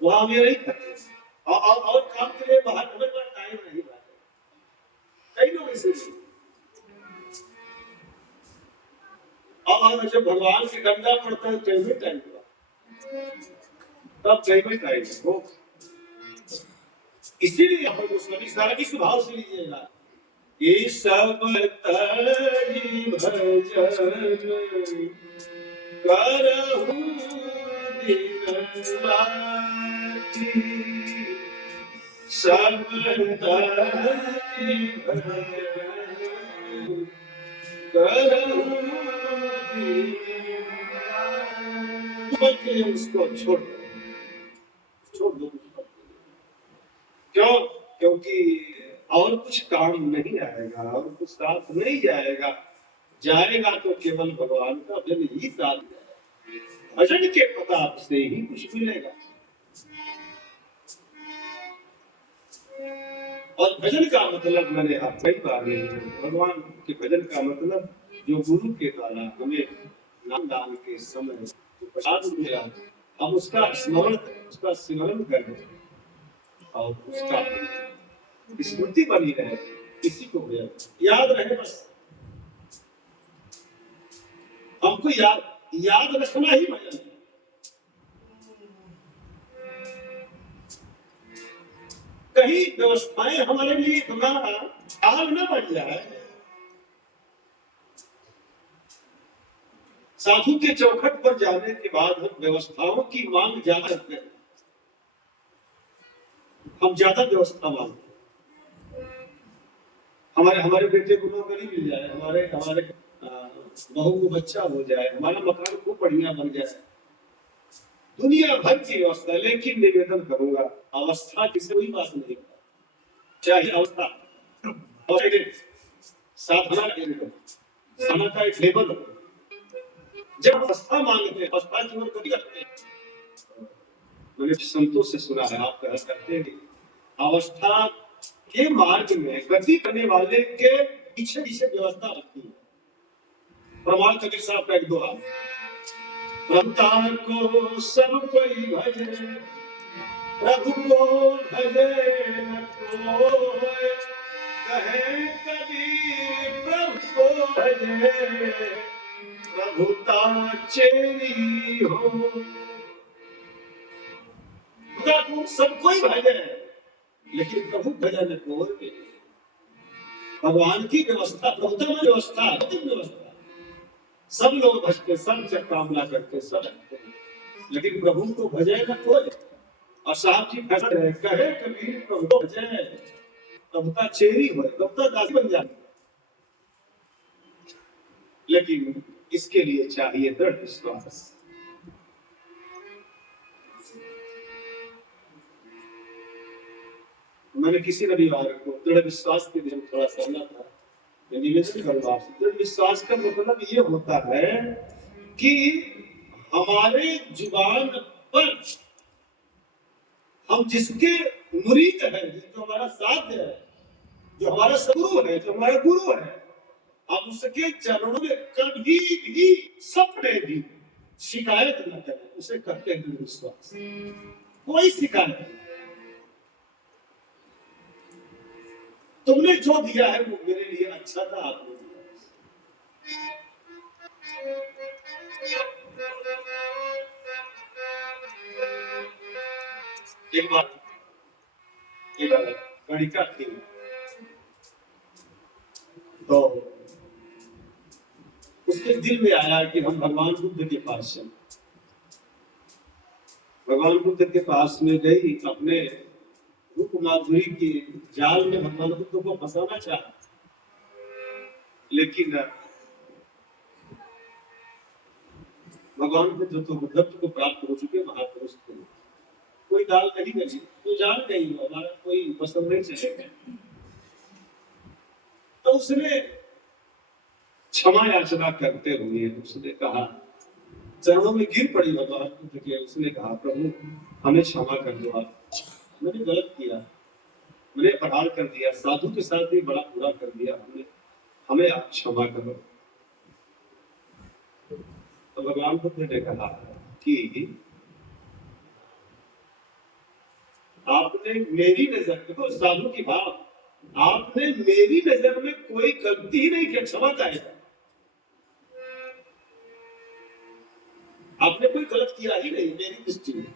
वहां हम ये नहीं करते और काम के लिए बाहर हमें पास टाइम नहीं है कई लोग ऐसे और जब भगवान की गंगा पड़ता है तो भी टाइम हुआ तब कहीं भी टाइम हो इसीलिए हम गोस्वामी सारा की स्वभाव से लीजिएगा ये सब तरी भजन करहु दिन राति सब तरी भजन करहु उसको छोड़ दो क्यों क्योंकि और कुछ काम नहीं आएगा और कुछ साथ नहीं जाएगा जाएगा तो केवल भगवान का भजन ही साथ जाएगा भजन के प्रताप से ही कुछ मिलेगा और भजन का मतलब मैंने आप कई बार भगवान के भजन का मतलब जो गुरु के द्वारा हमें नाम दान के समय जो प्रसाद मिला हम उसका स्मरण उसका सिमरन करें और उसका स्मृति बनी रहे किसी को भी याद रहे बस हमको याद रखना ही भजन है कहीं व्यवस्थाएं हमारे लिए इतना आग न बन जाए साधु के चौखट पर जाने के बाद हम व्यवस्थाओं की मांग ज्यादा करते हैं हम ज्यादा व्यवस्था मांगते हमारे बेटे को नौकरी मिल जाए हमारे बहू को बच्चा हो जाए हमारा मकान खूब बढ़िया बन जाए दुनिया भर की व्यवस्था लेकिन निवेदन करूंगा अवस्था किसी कोई बात नहीं चाहे अवस्था साधना के समय का एक लेवल हो जब अवस्था मांगते हैं अवस्था जीवन कभी रखते हैं मैंने संतों से सुना है आप कह सकते हैं अवस्था के मार्ग में गति करने वाले के पीछे पीछे व्यवस्था रखती है प्रमाण कबीर साहब का एक दोहा प्रभुता को सब कोई भजे प्रभु को भजे न कोई कहे कबीर प्रभु को भजे प्रभुता चेरी हो खुदा को सब कोई भजे लेकिन प्रभु भजन कोई भगवान की व्यवस्था प्रभुता में व्यवस्था अंतिम व्यवस्था सब लोग भजते सब कामना करते सब लेकिन प्रभु को भजे न कोई और साहब जी फैसला है कहे कबीर प्रभु को भजे प्रभुता चेरी हो प्रभुता दासी बन जाए लेकिन इसके लिए चाहिए दृढ़ विश्वास मैंने किसी रविवार को दृढ़ विश्वास के दिन थोड़ा सहना था मैं निवेदन करूंगा आपसे, दृढ़ विश्वास का मतलब ये होता है कि हमारे जुबान पर हम जिसके मुरीद है, जो हमारा साध्य है, जो हमारा सगुरु है, जो हमारा गुरु है, हम उसके चरणों में कभी भी सपने भी शिकायत न करें, उसे कहते हैं विश्वास। कोई शिकायत नहीं। तुमने जो दिया है वो मेरे लिए अच्छा था, आपने दिया। एक बार गणिका थी, तो उसके दिल में आया कि हम भगवान बुद्ध के पास चलें। भगवान बुद्ध के पास में गई, अपने रूप माधुरी के जाल में भगवान बुद्ध को फंसाना चाहा, लेकिन भगवान बुद्ध तो बुद्धत्व को प्राप्त हो चुके महापुरुष थे, कोई दाल नहीं करी, तो जान गई हमारा कोई पसंद नहीं चलेगा। तो उसने क्षमा याचना करते हुए उसने कहा, चरणों में गिर पड़ी भगवान बुद्ध के, उसने कहा प्रभु हमें क्षमा कर दो, आप मैंने गलत किया, मैंने अपराध कर दिया, साधु के साथ भी बड़ा बुरा कर दिया, हमें आप क्षमा करो। तो भगवान बुद्ध ने कहा कि आपने मेरी नजर, देखो साधु की भाव, आपने मेरी नजर में कोई गलती ही नहीं किया, क्षमा चाहेगा, आपने कोई गलत किया ही नहीं मेरी दृष्टि में।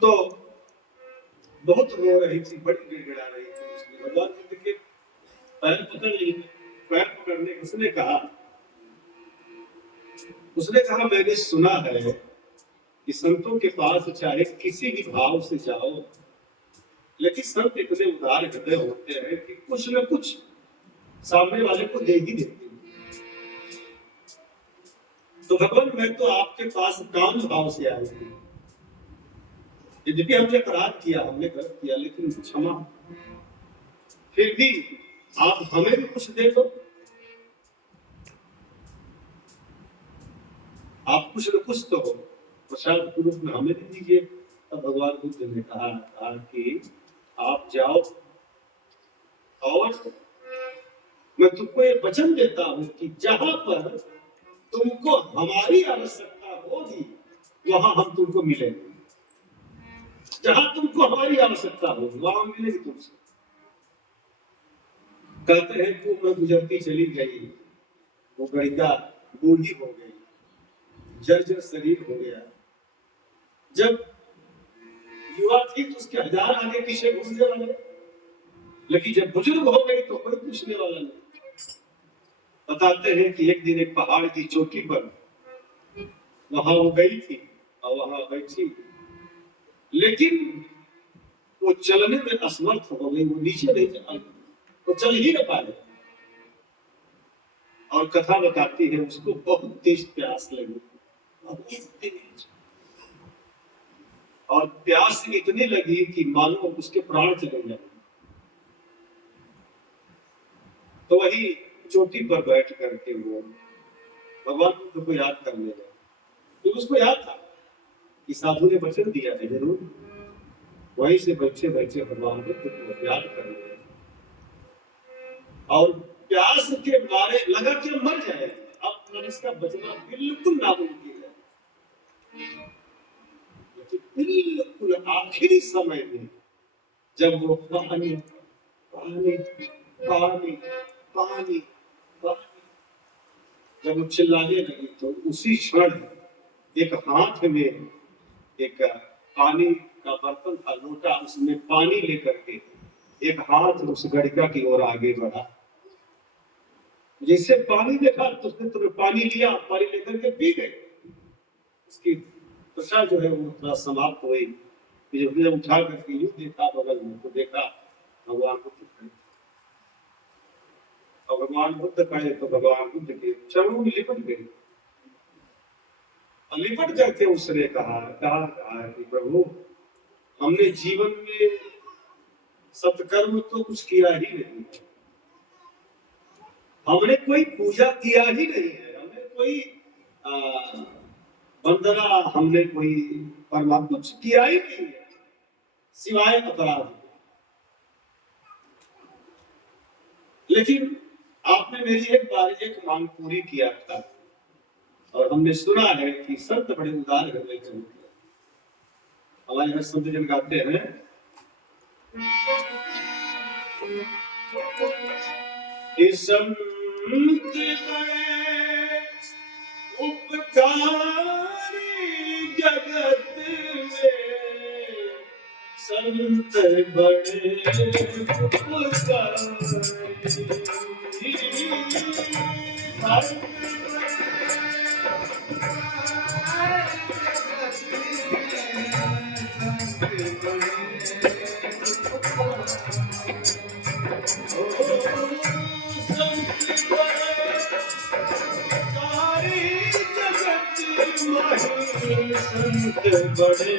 तो बहुत रो रही थी, बड़ी गिड़गिड़ा रही थी, उसने भगवान बुद्ध के पैर पकड़ लिए। पैर पकड़ने उसने कहा मैंने सुना है कि संतों के पास चाहे किसी भी भाव से जाओ, लेकिन संत इतने उदार हृदय होते हैं कि कुछ न कुछ सामने वाले को दे ही देते हैं। तो भगवान मैं तो आपके पास काम भाव से आई थी, यद्यपि हमने अपराध किया, हमने गलत किया, लेकिन क्षमा, फिर भी आप हमें भी कुछ दे दो, आप कुछ न कुछ तो हो, प्रसाद के रूप में हमें दे दीजिए। तब भगवान बुद्ध ने कहा कि आप जाओ और मैं तुमको ये वचन देता हूं कि जहां पर तुमको हमारी आवश्यकता होगी वहां हम तुमको मिलेंगे, जहां तुमको हमारी आवश्यकता होगी वहां हम मिलेंगे तुमसे। कहते हैं कि मैं गुजरती चली गई, वो गणिका बूढ़ी हो गई, जर्जर शरीर हो गया। जब युवा थी तो उसके हजार आगे पीछे घूमने वाले, लेकिन जब बुजुर्ग हो गई तो कोई पूछने वाला नहीं। बताते हैं कि एक दिन एक पहाड़ की चोटी पर वहां वो गई थी और वहां बैठी, लेकिन वो चलने में असमर्थ हो गई, वो नीचे नहीं चल, वो चल ही न पाए। और कथा बताती है उसको बहुत तेज प्यास लगी, और प्यास इतनी लगी कि मानो उसके प्राण चले जाए। तो वही चोटी पर बैठ करके वो भगवान बुद्ध को याद करने लगे। तो उसको याद था कि साधु ने वचन दिया है, जरूर वहीं से बैठे बैठे भगवान बुद्ध को याद कर रहे, और प्यास के मारे लगा कि मर जाए, अब मनुष्य का बचना बिल्कुल नामुमकिन है। बिल्कुल आखिरी समय में जब वो पानी पानी पानी पानी पानी जब वो चिल्लाने लगी, तो उसी क्षण एक हाथ में एक पानी का बर्तन था, लोटा, उसमें पानी लेकर के एक हाथ उस गणिका की ओर आगे बढ़ा। जैसे पानी देखा तो उसने तुम्हें पानी लिया, पानी लेकर के पी गए। उसकी दशा जो है वो थोड़ा समाप्त हुई। जब उठा करके यूं देखा बगल में, तो देखा भगवान बुद्ध खड़े, और भगवान बुद्ध खड़े तो भगवान बुद्ध के चरणों में लिपट गई। लिपट करके उसने कहा कि प्रभु हमने जीवन में सत्कर्म तो कुछ किया ही नहीं, हमने कोई पूजा किया ही नहीं है, हमने कोई आ, वंदना, हमने कोई परमात्मा कुछ किया ही नहीं है सिवाय अपराध। लेकिन आपने मेरी एक बार एक मांग पूरी किया था, और हमने सुना है कि संत बड़े उदार हृदय के होते हैं। हमारे यहाँ संत जन गाते हैं, कि संत बड़े उपकारी जगत में, संत बड़े संत बड़े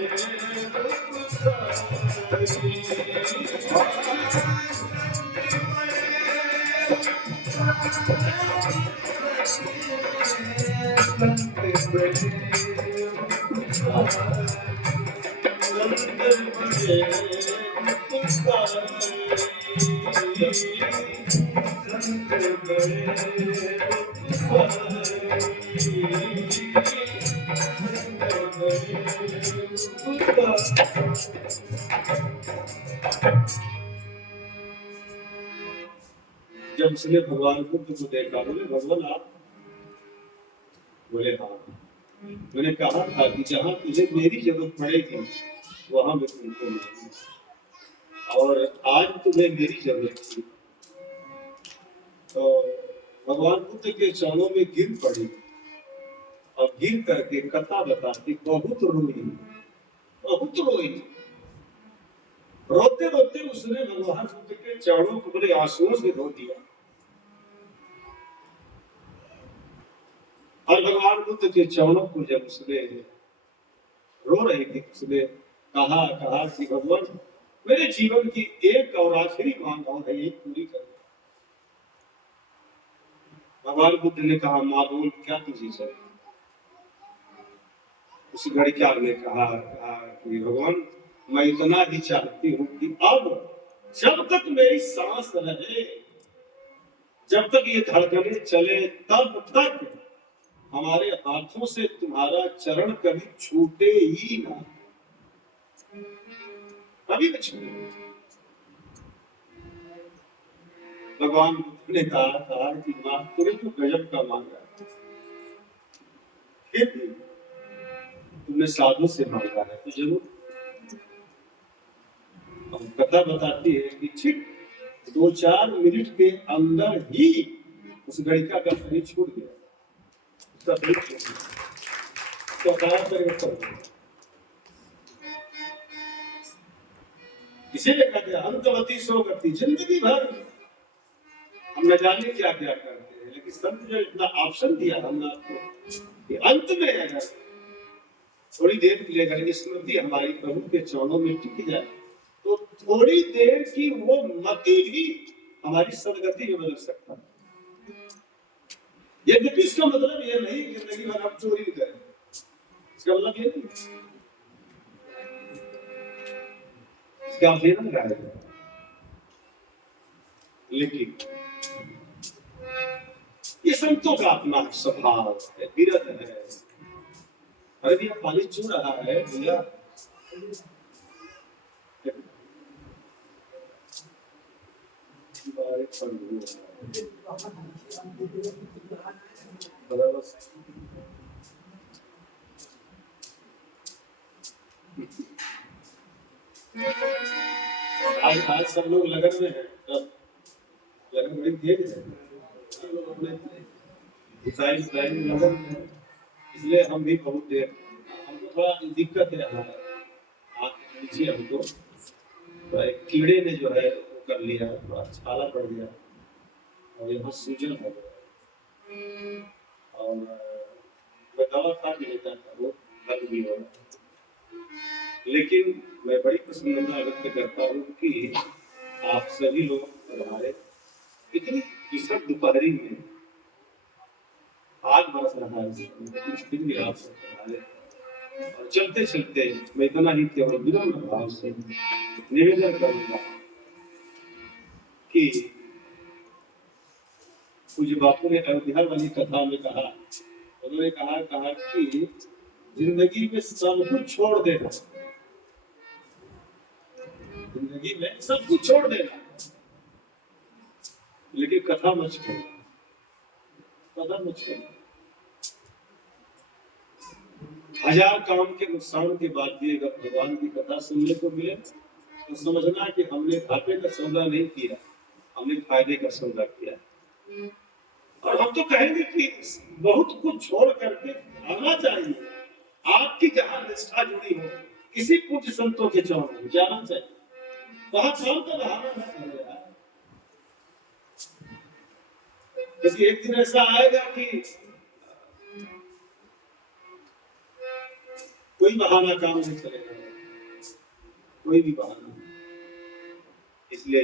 जब उसने भगवान बुद्ध को देखा, बोले भगवान आप? बोले हाँ। मैंने कहा था कि जहां तुझे मेरी जरूरत पड़ेगी वहां मैं तुमको मिलूंगा, और आज तुम्हें मेरी जरूरत थी तो भगवान बुद्ध के चरणों में गिर पड़ी, और गिर करके कथा बताती बहुत रोई, बहुत रोई। रोते रोते उसने भगवान बुद्ध के चरणों को बड़े आंसुओं से धो दिया, और भगवान बुद्ध के चरणों को जब उसने रो रही थी, उसने कहा कि भगवान मेरे जीवन की एक और आखिरी मांग और है, ये पूरी कर। भगवान बुद्ध ने कहा माँ बोल क्या तुझे चाहिए? उस घड़ियाल ने कहा कि भगवान मैं इतना ही चाहती हूँ कि अब जब तक मेरी सांस रहे, जब तक ये धड़कने चले, तब तक हमारे हाथों से तुम्हारा चरण कभी छूटे ही ना, कभी न छूटे। भगवान बुद्ध ने कहा कि मां तुमने तो गजब का मांगा, फिर भी तुमने साधु से मांगा है तो जरूर। कथा बताती है कि ठीक 2-4 मिनट के अंदर ही उस लड़का का शरीर छूट गया, उसका शरीर छूट गया, तो काया परिवर्तन हो गया। इसीलिए कहते हैं अंतवती सो गति, जिंदगी भर हम न जाने क्या क्या करते हैं, लेकिन संत जो इतना ऑप्शन दिया हमने आपको कि अंत में अगर थोड़ी देर के लिए अगर स्मृति हमारी प्रभु के चरणों में टिक जाए तो थोड़ी देर की वो मति भी हमारी सदगति में बदल सकता है। यद्यपि इसका मतलब ये नहीं कि जिंदगी भर हम चोरी करें, इसका मतलब ये नहीं, इसका मतलब है, लेकिन ये संतों का अपना स्वभाव है, विरत है। अरे भैया पानी चू रहा है भैया, आज सब लोग लगन में है, लगन बड़ी तेज है, लगन है, इसलिए हम भी बहुत देर, हमको थोड़ा दिक्कत है, हमारा नीचे हमको कीड़े ने जो है कर लिया, थोड़ा छाला पड़ गया और यहाँ सूजन हो गया, और मैं दवा खा भी लेता था, वो दर्द भी हो रहा। लेकिन मैं बड़ी प्रसन्नता व्यक्त करता हूँ कि आप सभी लोग हमारे इतनी विशद दोपहरी में आग बरस रहा है, कुछ फिर भी आप सब और चलते चलते मैं इतना ही केवल विनम्र भाव से निवेदन करूंगा कि पूज्य बापू ने अयोध्या वाली कथा में कहा, उन्होंने कहा कि जिंदगी में सब कुछ छोड़ देना, जिंदगी में सब कुछ छोड़ देना, लेकिन कथा मत छोड़ना, कथा मत छोड़ना। हजार काम के नुकसान के बाद भी अगर भगवान की कथा सुनने को मिले तो समझना कि हमने घाटे का सौदा नहीं किया, हमने फायदे का सौदा किया। और हम तो कहेंगे कि बहुत कुछ छोड़ करके आना चाहिए, आपकी जहां निष्ठा जुड़ी हो, किसी पूज्य संतों के चरणों में जाना चाहिए, वहां काम का बहाना न करें यार। क्योंकि एक दिन ऐसा आएगा कि कोई बहाना काम नहीं चलेगा, कोई भी बहाना। इसलिए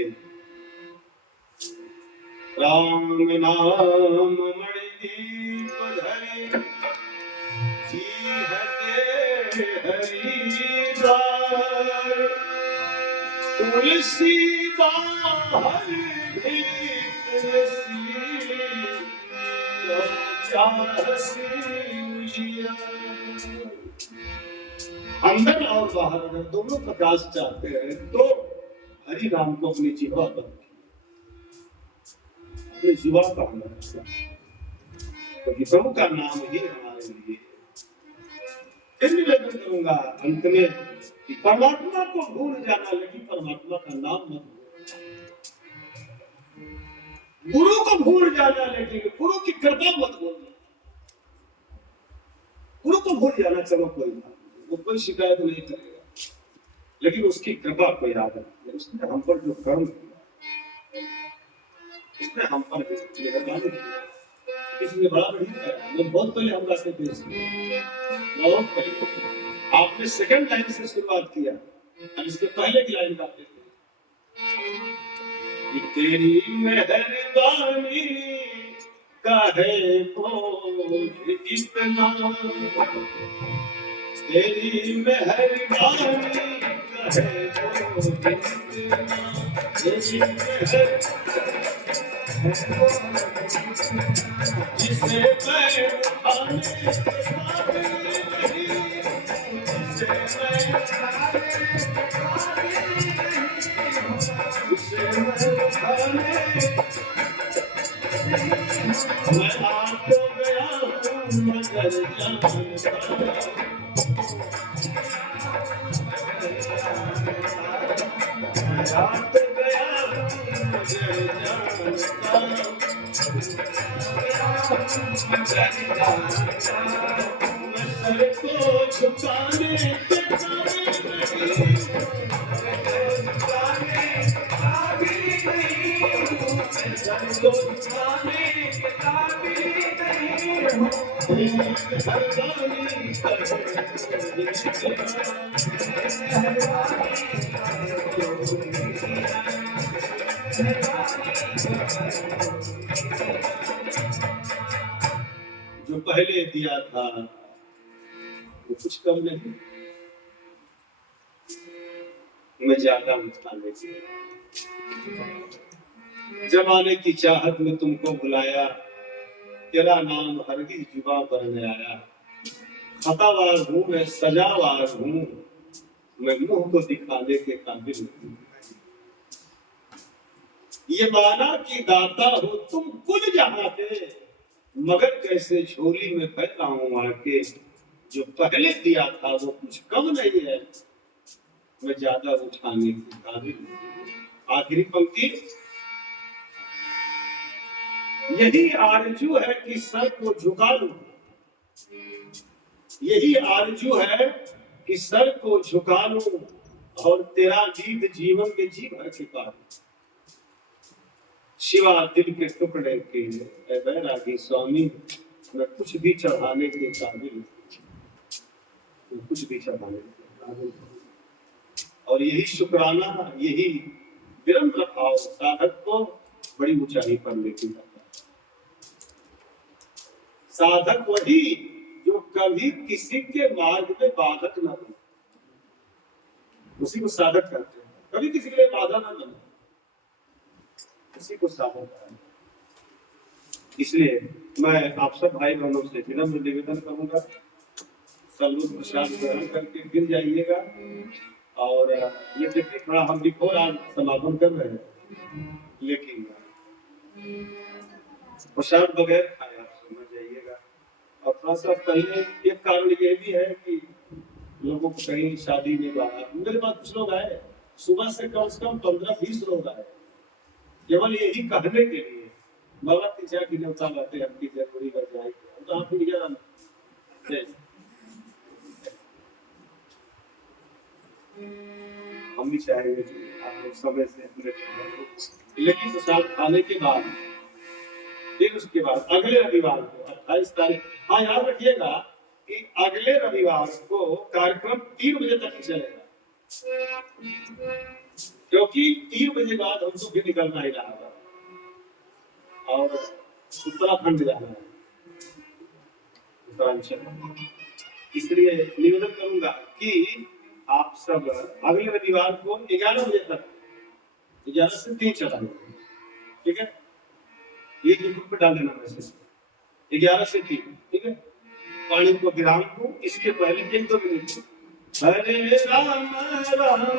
राम नाम मणिदीप धरि जीहते हरिद्वार, तुलसी बाहर भी तुलसी चाहसी उजियार। अंदर और बाहर अगर दोनों प्रकाश चाहते हैं तो हरि नाम को अपनी जीवा पर, अपनी जुबा पर हमने रखा, क्योंकि प्रभु का नाम ही हमारे लिए। फिर निवेदन करूंगा अंत में कि परमात्मा को भूल जाना, लेकिन परमात्मा का नाम मत भूलना। गुरु को भूल जाना, लेकिन गुरु की कृपा मत भूलना। गुरु को भूल जाना चलो कोई बात, वो कोई शिकायत नहीं करेगा, लेकिन उसकी कृपा को याद रखिए। उसने हम पर जो कर्म किया, उसने हम पर मेहरबानी की, इसने बड़ा नहीं किया। मैं बहुत पहले हम गाते थे, बहुत पहले आपने सेकंड लाइन से शुरुआत किया, हम इसके पहले की लाइन गाते थे कि तेरी मेहरबानी का है बोझ इतना, तेरी मेहरबानी कहे तो जितना, तेरी जिसे मैं उठाने के काबिल नहीं, जिसे मैं उठाने मैं आ तो गया हूँ मगर जानता सर को झुकाने के जो पहले दिया था वो कुछ कम नहीं, मैं ज्यादा उठाने की। जमाने की चाहत में तुमको बुलाया, तेरा नाम हरगिज़ जुबां पर न आया। खतावार हूँ मैं, सजावार हूँ मैं, मुंह को दिखाने के काबिल नहीं। ये माना कि दाता हो तुम कुल जहां के, मगर कैसे झोली में फैला हूं आके। जो पहले दिया था वो कुछ कम नहीं है, मैं ज्यादा उठाने की काबिल नहीं। आखिरी पंक्ति, यही आरजू है कि सर को झुका लूं, यही आरजू है कि सर को झुका लूं और तेरा गीत जीवन के जी भर के पार। शिवा दिल के टुकड़े के बैरागी स्वामी, मैं कुछ भी चढ़ाने के काबिल, मैं कुछ भी चढ़ाने के काबिल। और यही शुक्राना, यही विनम्र भाव साधक को बड़ी ऊंचाई पर लेके जाता है। साधक वही जो कभी किसी के मार्ग में बाधक न बने, उसी को साधक कहते हैं। कभी किसी के लिए बाधा न बने, उसी को साधक कहते हैं। इसलिए मैं आप सब भाई बहनों से विनम्र निवेदन करूंगा, सब लोग प्रसाद ग्रहण करके गिर जाइएगा। और ये देखिए थोड़ा हम भी आज समापन कर रहे हैं, लेकिन प्रसाद बगैर खाए आप समझ जाइएगा। और थोड़ा सा पहले एक कारण ये भी है कि लोगों को कहीं शादी में बाहर, मेरे पास कुछ लोग आए सुबह से कम 15-20 लोग आए, केवल यही कहने के लिए बाबा तीजा की न्योता लाते हम की जरूरी कर जाएगी तो आप भी जाना। हम भी चाहेंगे कि आप लोग समय से अपने, लेकिन प्रसाद खाने के बाद फिर उसके बाद अगले रविवार को 28 तारीख, हाँ याद रखिएगा कि अगले रविवार को कार्यक्रम 3 बजे तक ही चलेगा, क्योंकि 3 बजे बाद हमको भी निकलना ही रहा और उत्तराखंड जाना है, उत्तरांचल। इसलिए निवेदन करूंगा कि आप सब अगले रविवार को 11 बजे तक, 11 से 3 चला, ठीक है, ये ग्रुप पे डाल देना मैसेज, 11 से 3, ठीक है। पानी को विराम को इसके पहले 1-2 मिनट हरे राम राम राम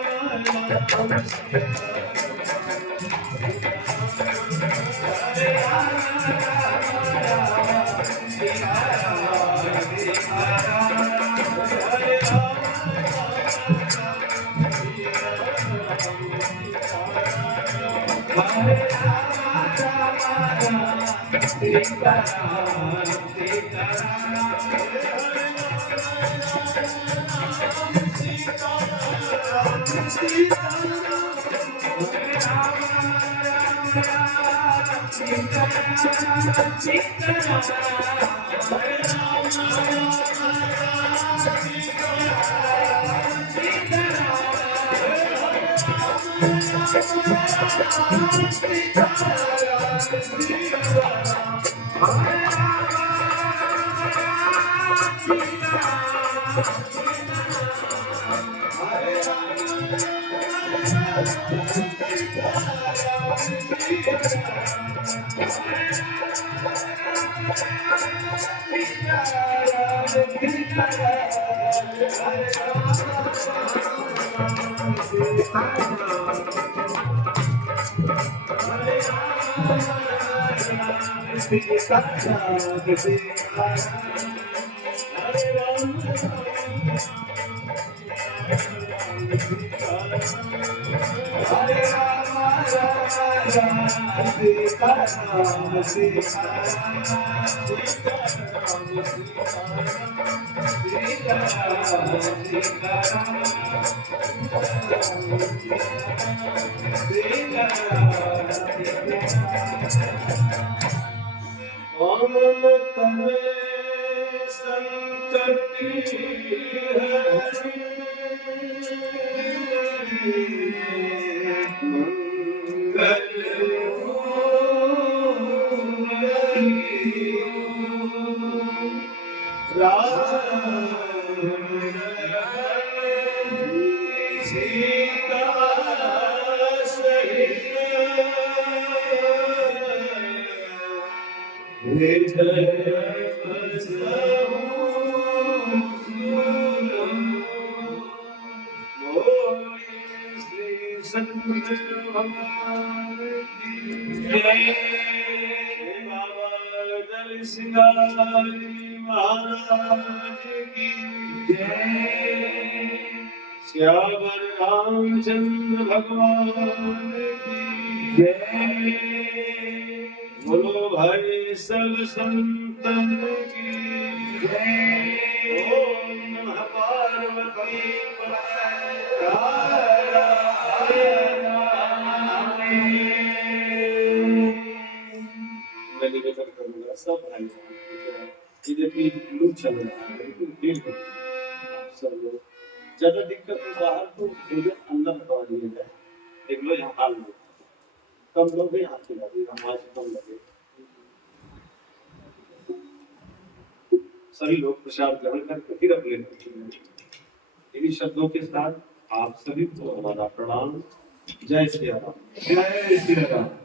श्यावर रामचंद्र भगवान की जय। बोलो भाई सब संतन की जय। ओम नमः पार्वती पतये मैं निवेदन करूंगा सब भाई भी लूट चल रहा है, लेकिन सब लोग ज्यादा दिक्कत हो बाहर तो मुझे अंदर हटवा दिया जाए। देख लो यहाँ हाल में कम लोग यहाँ से लगे, हमारे कम लगे। सभी लोग प्रसाद ग्रहण करके फिर अपने इन्हीं शब्दों के साथ आप सभी को हमारा प्रणाम। जय श्री राम। जय श्री राम।